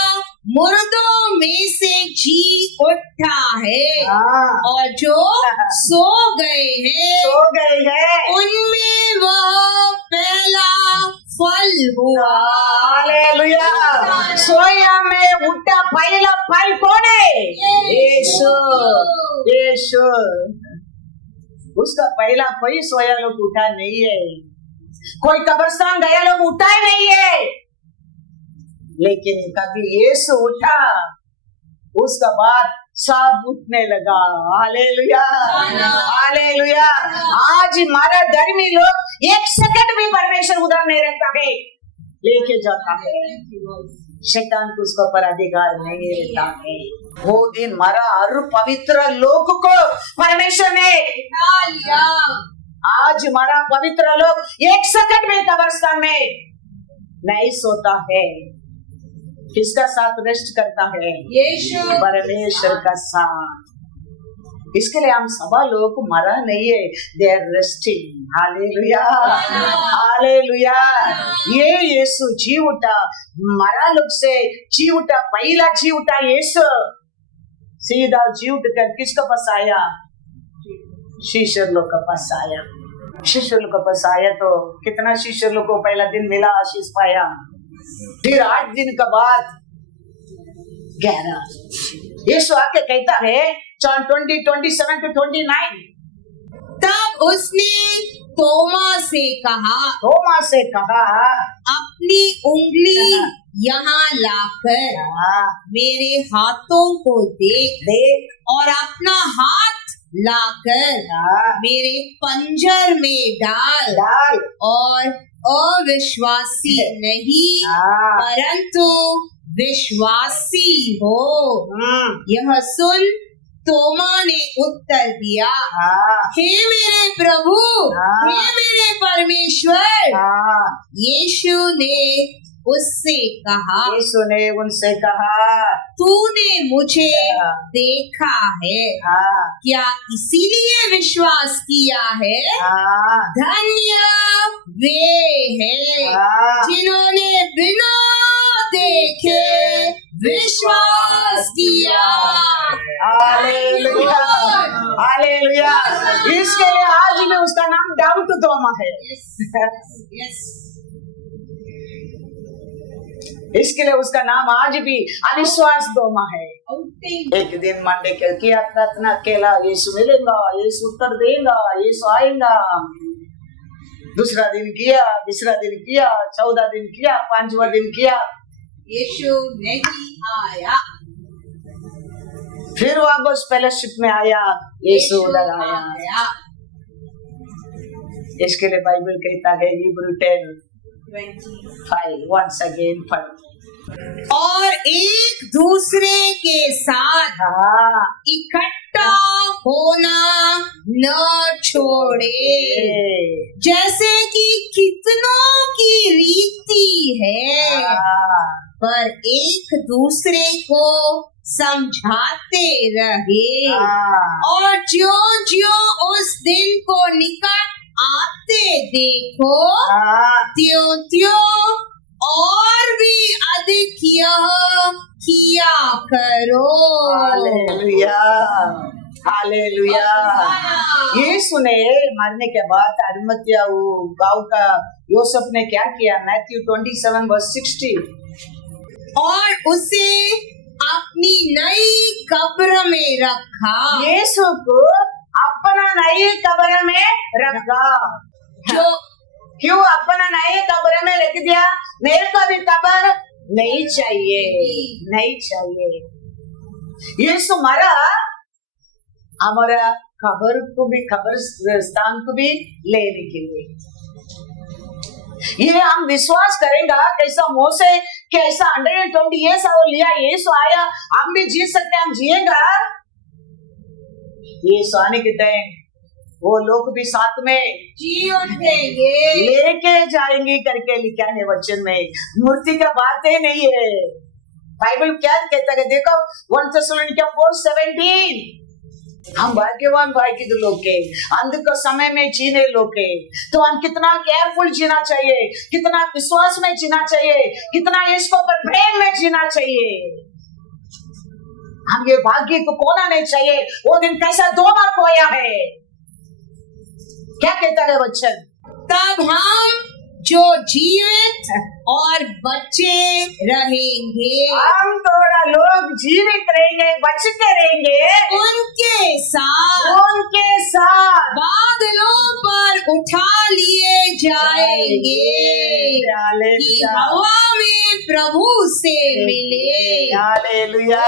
मुर्दों में से जी उठा है, और जो सो गए हैं उनमें वह पहला फल हुआ। हालेलुया। सोया में उठा पहला फल कौन है? यीशु। उसका पहला कोई सोया लोग उठा नहीं है, कोई कब्रिस्तान गया लोग उठा ही नहीं है, लेकिन कभी यीशु उठा उसका बाद सब उठने लगा। Hallelujah hallelujah. आज हमारा धर्मी लोग एक सेकंड भी परमेश्वर उधर नहीं रहता है, लेके जाता है। शैतान को उसका पर अधिकार नहीं रहता है। वो दिन हमारा हर पवित्र लोग को परमेश्वर ने लिया। आज हमारा पवित्र लोग एक सेकंड में कब्रिस्तान में नहीं सोता है, किसका साथ रेस्ट करता है? यीशु परमेश्वर का साथ। इसके लिए हम सभा लोग मरा नहीं है, दे आर रेस्टिंग। हालेलुया हालेलुया। ये यीशु जी उठा, मरा लोग से जी उठा, पहला जी उठा यीशु। सीधा जी उठ कर किसके पास आया? शिष्य लोग के पास आया। शिष्य लोग के पास आया तो कितना शिष्य लोग को पहला दिन मिला, आशीष पाया। फिर 8 दिन के बाद 11 यीशु आके कहता है, John 20:27-29। तब उसने तोमा से कहा, अपनी उंगली यहाँ लाकर मेरे हाथों को देख और अपना हाथ लाकर मेरे पंजर में डाल और अविश्वासी नहीं परंतु विश्वासी हो। यह सुन तोमा ने उत्तर दिया, हे मेरे प्रभु, हे मेरे परमेश्वर। यीशु ने उनसे कहा, तूने मुझे देखा है, क्या इसीलिए विश्वास किया है? धन्य वे हैं जिन्होंने बिना देखे विश्वास किया। Hallelujah hallelujah. इसके लिए आज में उसका नाम डाउट तोमा है। इसके लिए उसका नाम आज भी अविश्वास तोमा है। एक दिन मंडे किया प्रार्थना अकेला, यीशु मिलेगा, यीशु उत्तर देगा, यीशु आएगा। दूसरा दिन किया, तीसरा दिन किया, 14 दिन किया, 5वां दिन किया, यीशु नहीं आया। फिर वापस फेलोशिप में आया, यीशु उधर आया। इसके लिए बाइबल कहता है Hebrew 10:5 once again पढ़। और एक दूसरे के साथ हाँ इकट्ठा होना न छोड़े, जैसे कि कितनों की रीति है, पर एक दूसरे को समझाते रहे, और ज्यो ज्यो उस दिन को निकट आते देखो, त्यों त्यों और भी अधिक यह किया करो। Hallelujah hallelujah. यीशु ने मरने के बाद अरिमतिया गांव का योसेफ ने क्या किया? मैथ्यू 27:60, और उसे अपनी नई कब्र में रखा। यीशु को अपना नई कब्र में रखा। जो क्यों अपना नए कब्र में रख दिया? मेरे को भी कब्र नहीं चाहिए, नहीं चाहिए। यीशु मरा हमारा कब्र को भी, कब्र स्थान को भी लेने के लिए। ये हम विश्वास करेंगे कैसा मोसे कैसा 120 years लिया, यीशु आया, हम भी जी सकते, हम जिएगा। यीशु आने के टाइम वो लोग भी साथ में जी उठेंगे, लेके जाएंगे करके लिखा है वचन में। मूर्ति का बात ही नहीं है। बाइबल क्या कहता है देखो, 1 Thessalonians 4:17, हम भाग्यवान भाई की लोग के अंध के समय में जीने लोग के, तो हम कितना केयरफुल जीना चाहिए, कितना विश्वास में जीना चाहिए, कितना इसको पर प्रेम में जीना चाहिए। हम ये भाग्य को खोना नहीं चाहिए। वो दिन कैसा 2 बार खोया है, क्या कहता है वचन? तब हम जो जीवित और बचे रहेंगे, हम थोड़ा लोग जीवित रहेंगे, बच के रहेंगे, उनके साथ बादलों पर उठा लिए जाएंगे, कि हवा में प्रभु से मिले। हालेलुया।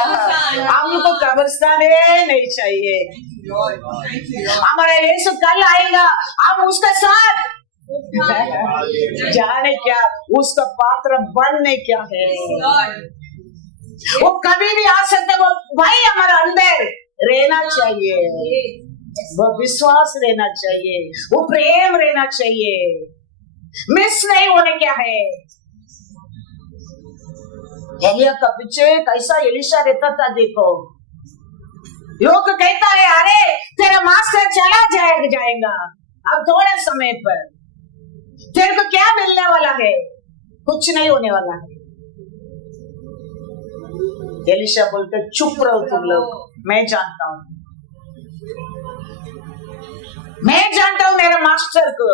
हमको कब्रिस्तान नहीं चाहिए। हमारा यीशु कल आएगा, हम उसके साथ जाने क्या, उसका पात्र बनने क्या है। वो कभी भी आ सकते, वो भाई हमारा अंदर रहना चाहिए, वो विश्वास रहना चाहिए, वो प्रेम रहना चाहिए, मिस नहीं होने क्या है। एलिया का पीछे कैसा एलिशा रहता था देखो। लोग कहता है अरे तेरा मास्टर चला जाएगा अब थोड़े समय पर, तेरे को क्या मिलने वाला है? कुछ नहीं होने वाला है। एलिशा बोलते चुप रहो तुम लोग, मैं जानता हूँ, मैं जानता हूँ मेरे मास्टर को,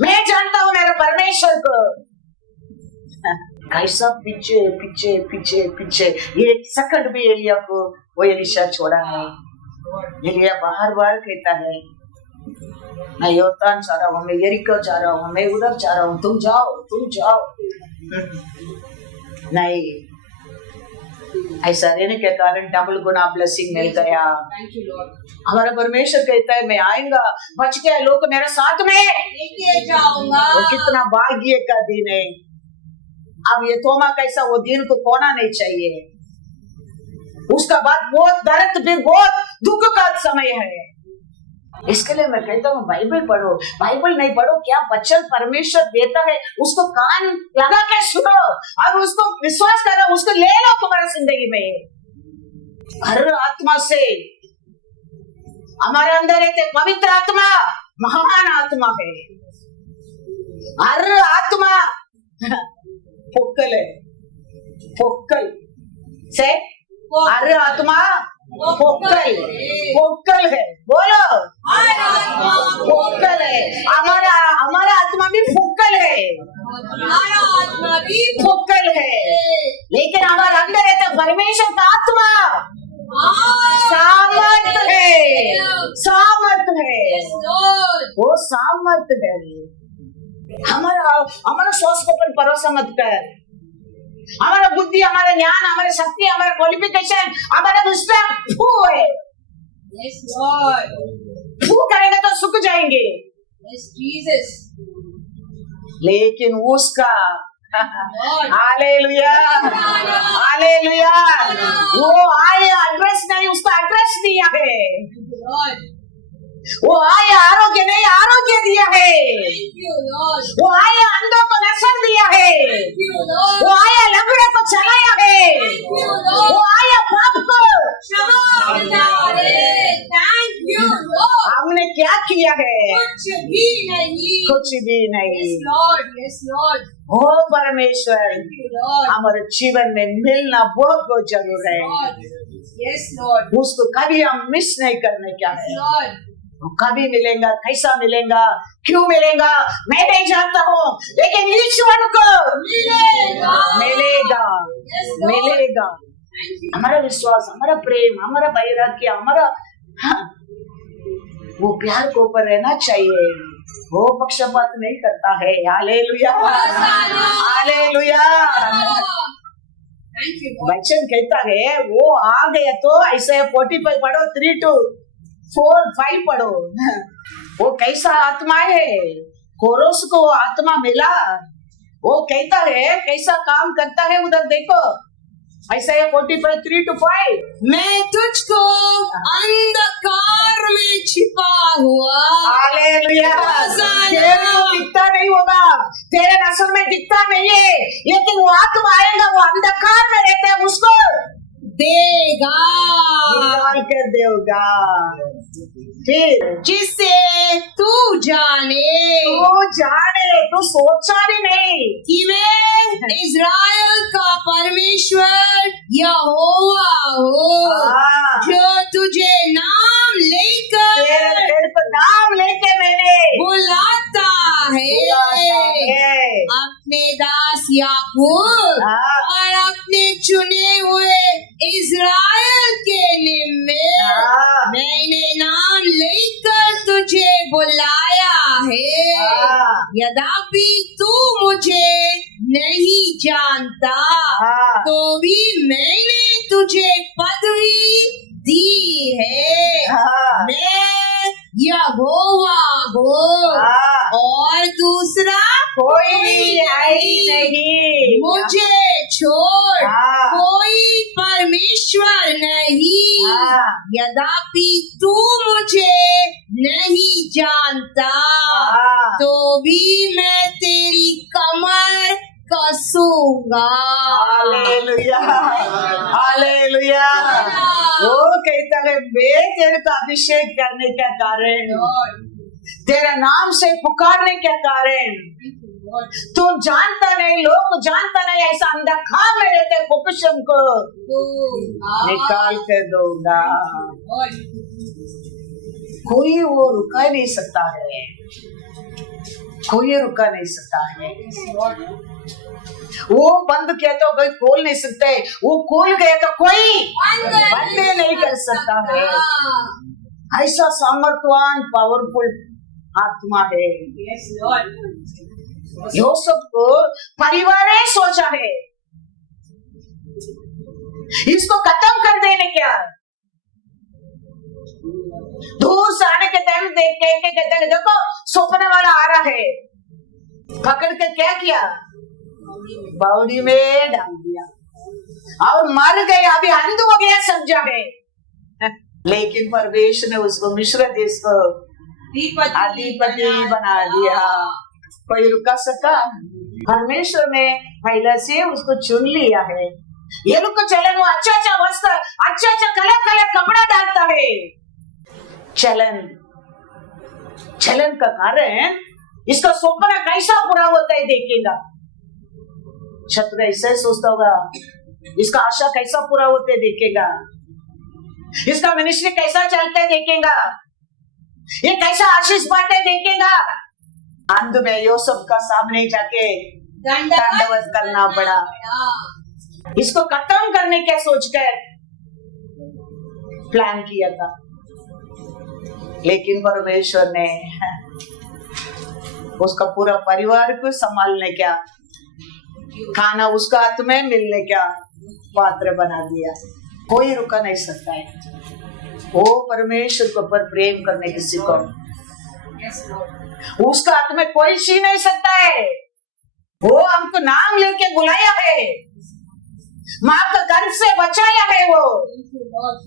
मैं जानता हूँ मेरे परमेश्वर को। कैसा पीछे पीछे पीछे पीछे, एक सेकंड भी एलिया को वो एलिशा छोड़ा है। एलिया बार बार कहता है मैं योर्दान जा रहा हूँ, मैं यरीको जा रहा हूँ, मैं उधर जा रहा हूँ, तुम जाओ। नहीं, ऐसा रहने के कारण डबल गुना ब्लेसिंग मिल गया। हमारा परमेश्वर कहता है मैं आएगा, बच गया लोग मेरे साथ में लेके जाऊंगा। वो कितना भाग्य का दिन है। अब ये तोमा कैसा वो दिन को खोना नहीं चाहिए। उसका बाद बहुत दर्द, फिर बहुत दुख का समय है। इसके लिए मैं कहता हूँ बाइबल पढ़ो, बाइबल नहीं पढ़ो क्या वचन परमेश्वर देता है उसको कान लगा के सुनो और उसको विश्वास करो, उसको ले लो तुम्हारी जिंदगी में। हर आत्मा से हमारे अंदर एक पवित्र आत्मा, महान आत्मा है। हर आत्मा फोकल है, फोकल से हर आत्मा फोकल है। बोलो फोकल है। हमारा आत्मा भी फोकल है, हमारा आत्मा भी फोकल है। लेकिन हमारे अंदर है तो परमेश्वर का आत्मा सामर्थ है, वो सामर्थ है। हमारा श्वास को पर भरोसा मत कर। हमारा बुद्धि, हमारा ज्ञान, हमारी शक्ति, हमारा क्वालिफिकेशन, हमारा विश्वास फू है। फू करेंगे तो सूख जाएंगे। लेकिन उसका हालेलुया, हालेलुया। वो आए एड्रेस नहीं, उसका एड्रेस दिया है। Lord. वो आए आरोग्य नहीं, आरोग्य दिया है। Thank you, Lord. वो आए अंधों को दर्शन दिया है। Thank you, Lord. वो आया लंगड़े को चलाया है। Thank you, Lord. वो आया पाप को क्षमा करे। Thank you, Lord. हमने क्या किया है? कुछ भी नहीं। कुछ भी नहीं। Yes, Lord. Yes, Lord. ओ परमेश्वर, Thank you, Lord. हमारे जीवन में मिलना बहुत बहुत जरूर है। Lord. Yes, Lord. उसको कभी हम मिस नहीं करने क्या Yes, है। Lord. वो कभी मिलेगा, कैसा मिलेगा, क्यों मिलेगा, मैं नहीं जानता हूँ, लेकिन ईश्वर को मिलेगा। मिलेगा, Yes, Lord. मिलेगा। Thank you. हमारा विश्वास, हमारा प्रेम, हमारा वैराग्य, हमारा हाँ, वो प्यार के ऊपर रहना चाहिए। वो पक्षपात नहीं करता है। Hallelujah, hallelujah. Thank you, Lord. वचन कहता है वो आ गया तो ऐसे 45 पढ़ो, 3 to 4, 5 पढ़ो। वो कैसा आत्मा है? कोरोस को आत्मा मिला। वो कहता है कैसा काम करता है, उधर देखो। ऐसा है 45, 3 to 5। मैं तुझको अंधकार में छिपा हुआ। हालेलुया। तेरे को दिखता नहीं होगा, तेरे नजर में दिखता नहीं है, लेकिन वो आत्मा आएगा, वो अंधकार में रहते हैं, उसको देगा। निकाल कर देगा। फिर जिसे तू जाने तू जाने, तू सोचा भी नहीं कि मैं इज़राइल का परमेश्वर यहोवा हूँ, हाँ। जो तुझे नाम लेकर तेरे पर नाम लेके मैंने बुलाता है। अपने दास याकूब हाँ। और अपने चुने हुए इज़राइल के निम्न हाँ। मैंने नाम लेकर तुझे बुलाया है। हाँ। यद्यपि तू मुझे नहीं जानता, हाँ। तो भी मैंने तुझे पदवी दी है। हाँ। मैं यहोवा हूँ हाँ। और दूसरा कोई है ही नहीं। मुझे छोड़ हाँ। कोई परमेश्वर नहीं। हाँ। यद्यपि तू मुझे नहीं जानता, हाँ। तो भी मैं तेरी कमर कसूंगा। Hallelujah, hallelujah. वो कहता है मैं तेरे को अभिषेक करने का कारण, तेरे नाम से पुकारने का कारण, तू जानता नहीं, लोग जानता नहीं, ऐसा अंधकार में रहते कुकुशम को निकाल कर दूंगा। कोई वो रुका नहीं सकता है, कोई रुका नहीं सकता है। वो बंद किया तो कोई खोल नहीं सकते, वो खोल गया तो कोई बंद नहीं कर सकता है। ऐसा सामर्थ्यवान पावरफुल आत्मा है। यूसुफ को परिवार ने सोचा है इसको खत्म कर देने, क्या दूर से आने के टाइम देख के कहते हैं देखो सपने वाला आ रहा है, पकड़ के क्या किया, बावड़ी में डाल दिया और मर गए। अभी अंध हो गया समझा है, लेकिन परमेश्वर ने उसको मिस्र देश को अधिपति बना दिया। कोई रुका सका? परमेश्वर ने पहले से उसको चुन लिया है। ये लोग को चलन, वो अच्छा अच्छा वस्त्र, अच्छा अच्छा कलर कलर कपड़ा डालता है। चलन, चलन का कारण इसका सपना कैसा पूरा होता है देखेगा। शत्रु ऐसा सोचता होगा, इसका आशा कैसा पूरा होता है देखेगा, इसका मिनिस्ट्री कैसा चलता है देखेगा, ये कैसा आशीष बांटे देखेगा। अंत में यूसुफ का सामने जाके दंडवत करना पड़ा। इसको खत्म करने क्या सोचकर प्लान किया था, लेकिन परमेश्वर ने उसका पूरा परिवार को संभालने क्या, खाना उसका हाथ में मिलने क्या पात्र बना दिया। कोई रुका नहीं सकता है। वो परमेश्वर को पर प्रेम करने की सीखो, उसका हाथ में कोई छीन नहीं सकता है। वो हमको नाम लेके बुलाया है, माँ का गर्भ से बचाया है, वो Thank you, Lord.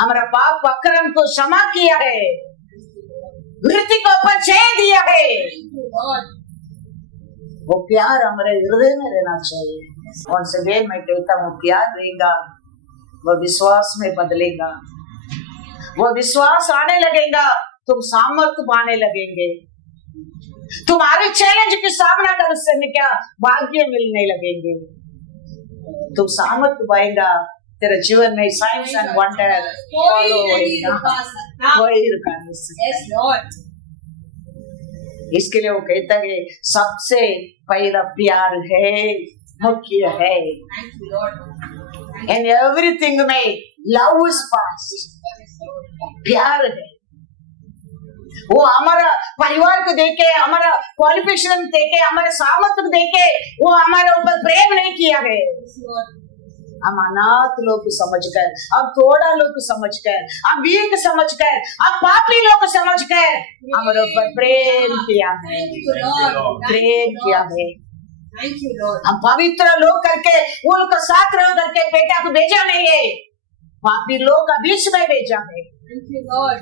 हमारा पाप अक्रम को क्षमा किया है, मृत्यु को ऊपर जय दिया है। Thank you, Lord. वो प्यार हमारे हृदय में रहना चाहिए। और से मैं कहता हूँ, प्यार रहेगा, वो विश्वास में बदलेगा, वो विश्वास आने लगेगा, तुम सामर्थ्य पाने लगेंगे, तुम्हारे चैलेंज के सामना करने क्या भाग्य मिलने लगेंगे, तुम सामर्थ्य पाएगा, तेरे जीवन में साइंस एंड वंडर फॉलो होएगा, कोई रुका नहीं सकता। Yes, Lord. इसके लिए वो कहता है सबसे पहला प्यार है, मुख्य है। Thank you, Lord. In everything में लव इज फर्स्ट, प्यार है। वो हमारा परिवार को देखे, हमारा क्वालिफिकेशन देखे, हमारे सामर्थ्य को देखे, वो हमारे ऊपर प्रेम नहीं किया है। Yes, Lord. हम अनाथ लोग को समझकर, हम थोड़ा लोग को समझकर, हम वीक समझकर, हम पापी लोग को समझकर हमारे ऊपर प्रेम किया है, Thank you, Lord. प्रेम किया है। Thank you, Lord. हम पवित्र लोग करके, उनका साथ रह करके बेटा को भेजा नहीं है, पापी लोग का बीच में भेजा है, Thank you, Lord.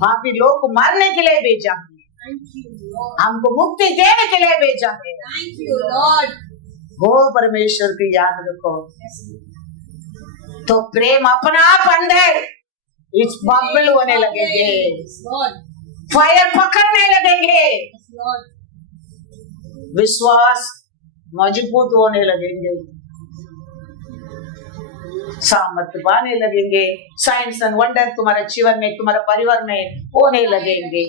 पापी लोग को मारने के लिए भेजा है, Thank you, Lord. हमको मुक्ति देने के लिए भेजा है। Thank you, Lord. वो परमेश्वर की याद रखो, Yes, तो प्रेम अपना आप अंदर इस बबल होने लगेंगे, Yes, Lord. फायर पकड़ने लगेंगे, Yes, Lord. विश्वास मजबूत होने लगेंगे, सामर्थ्य पाने लगेंगे, साइंस एंड वंडर तुम्हारे जीवन में, तुम्हारे परिवार में होने लगेंगे।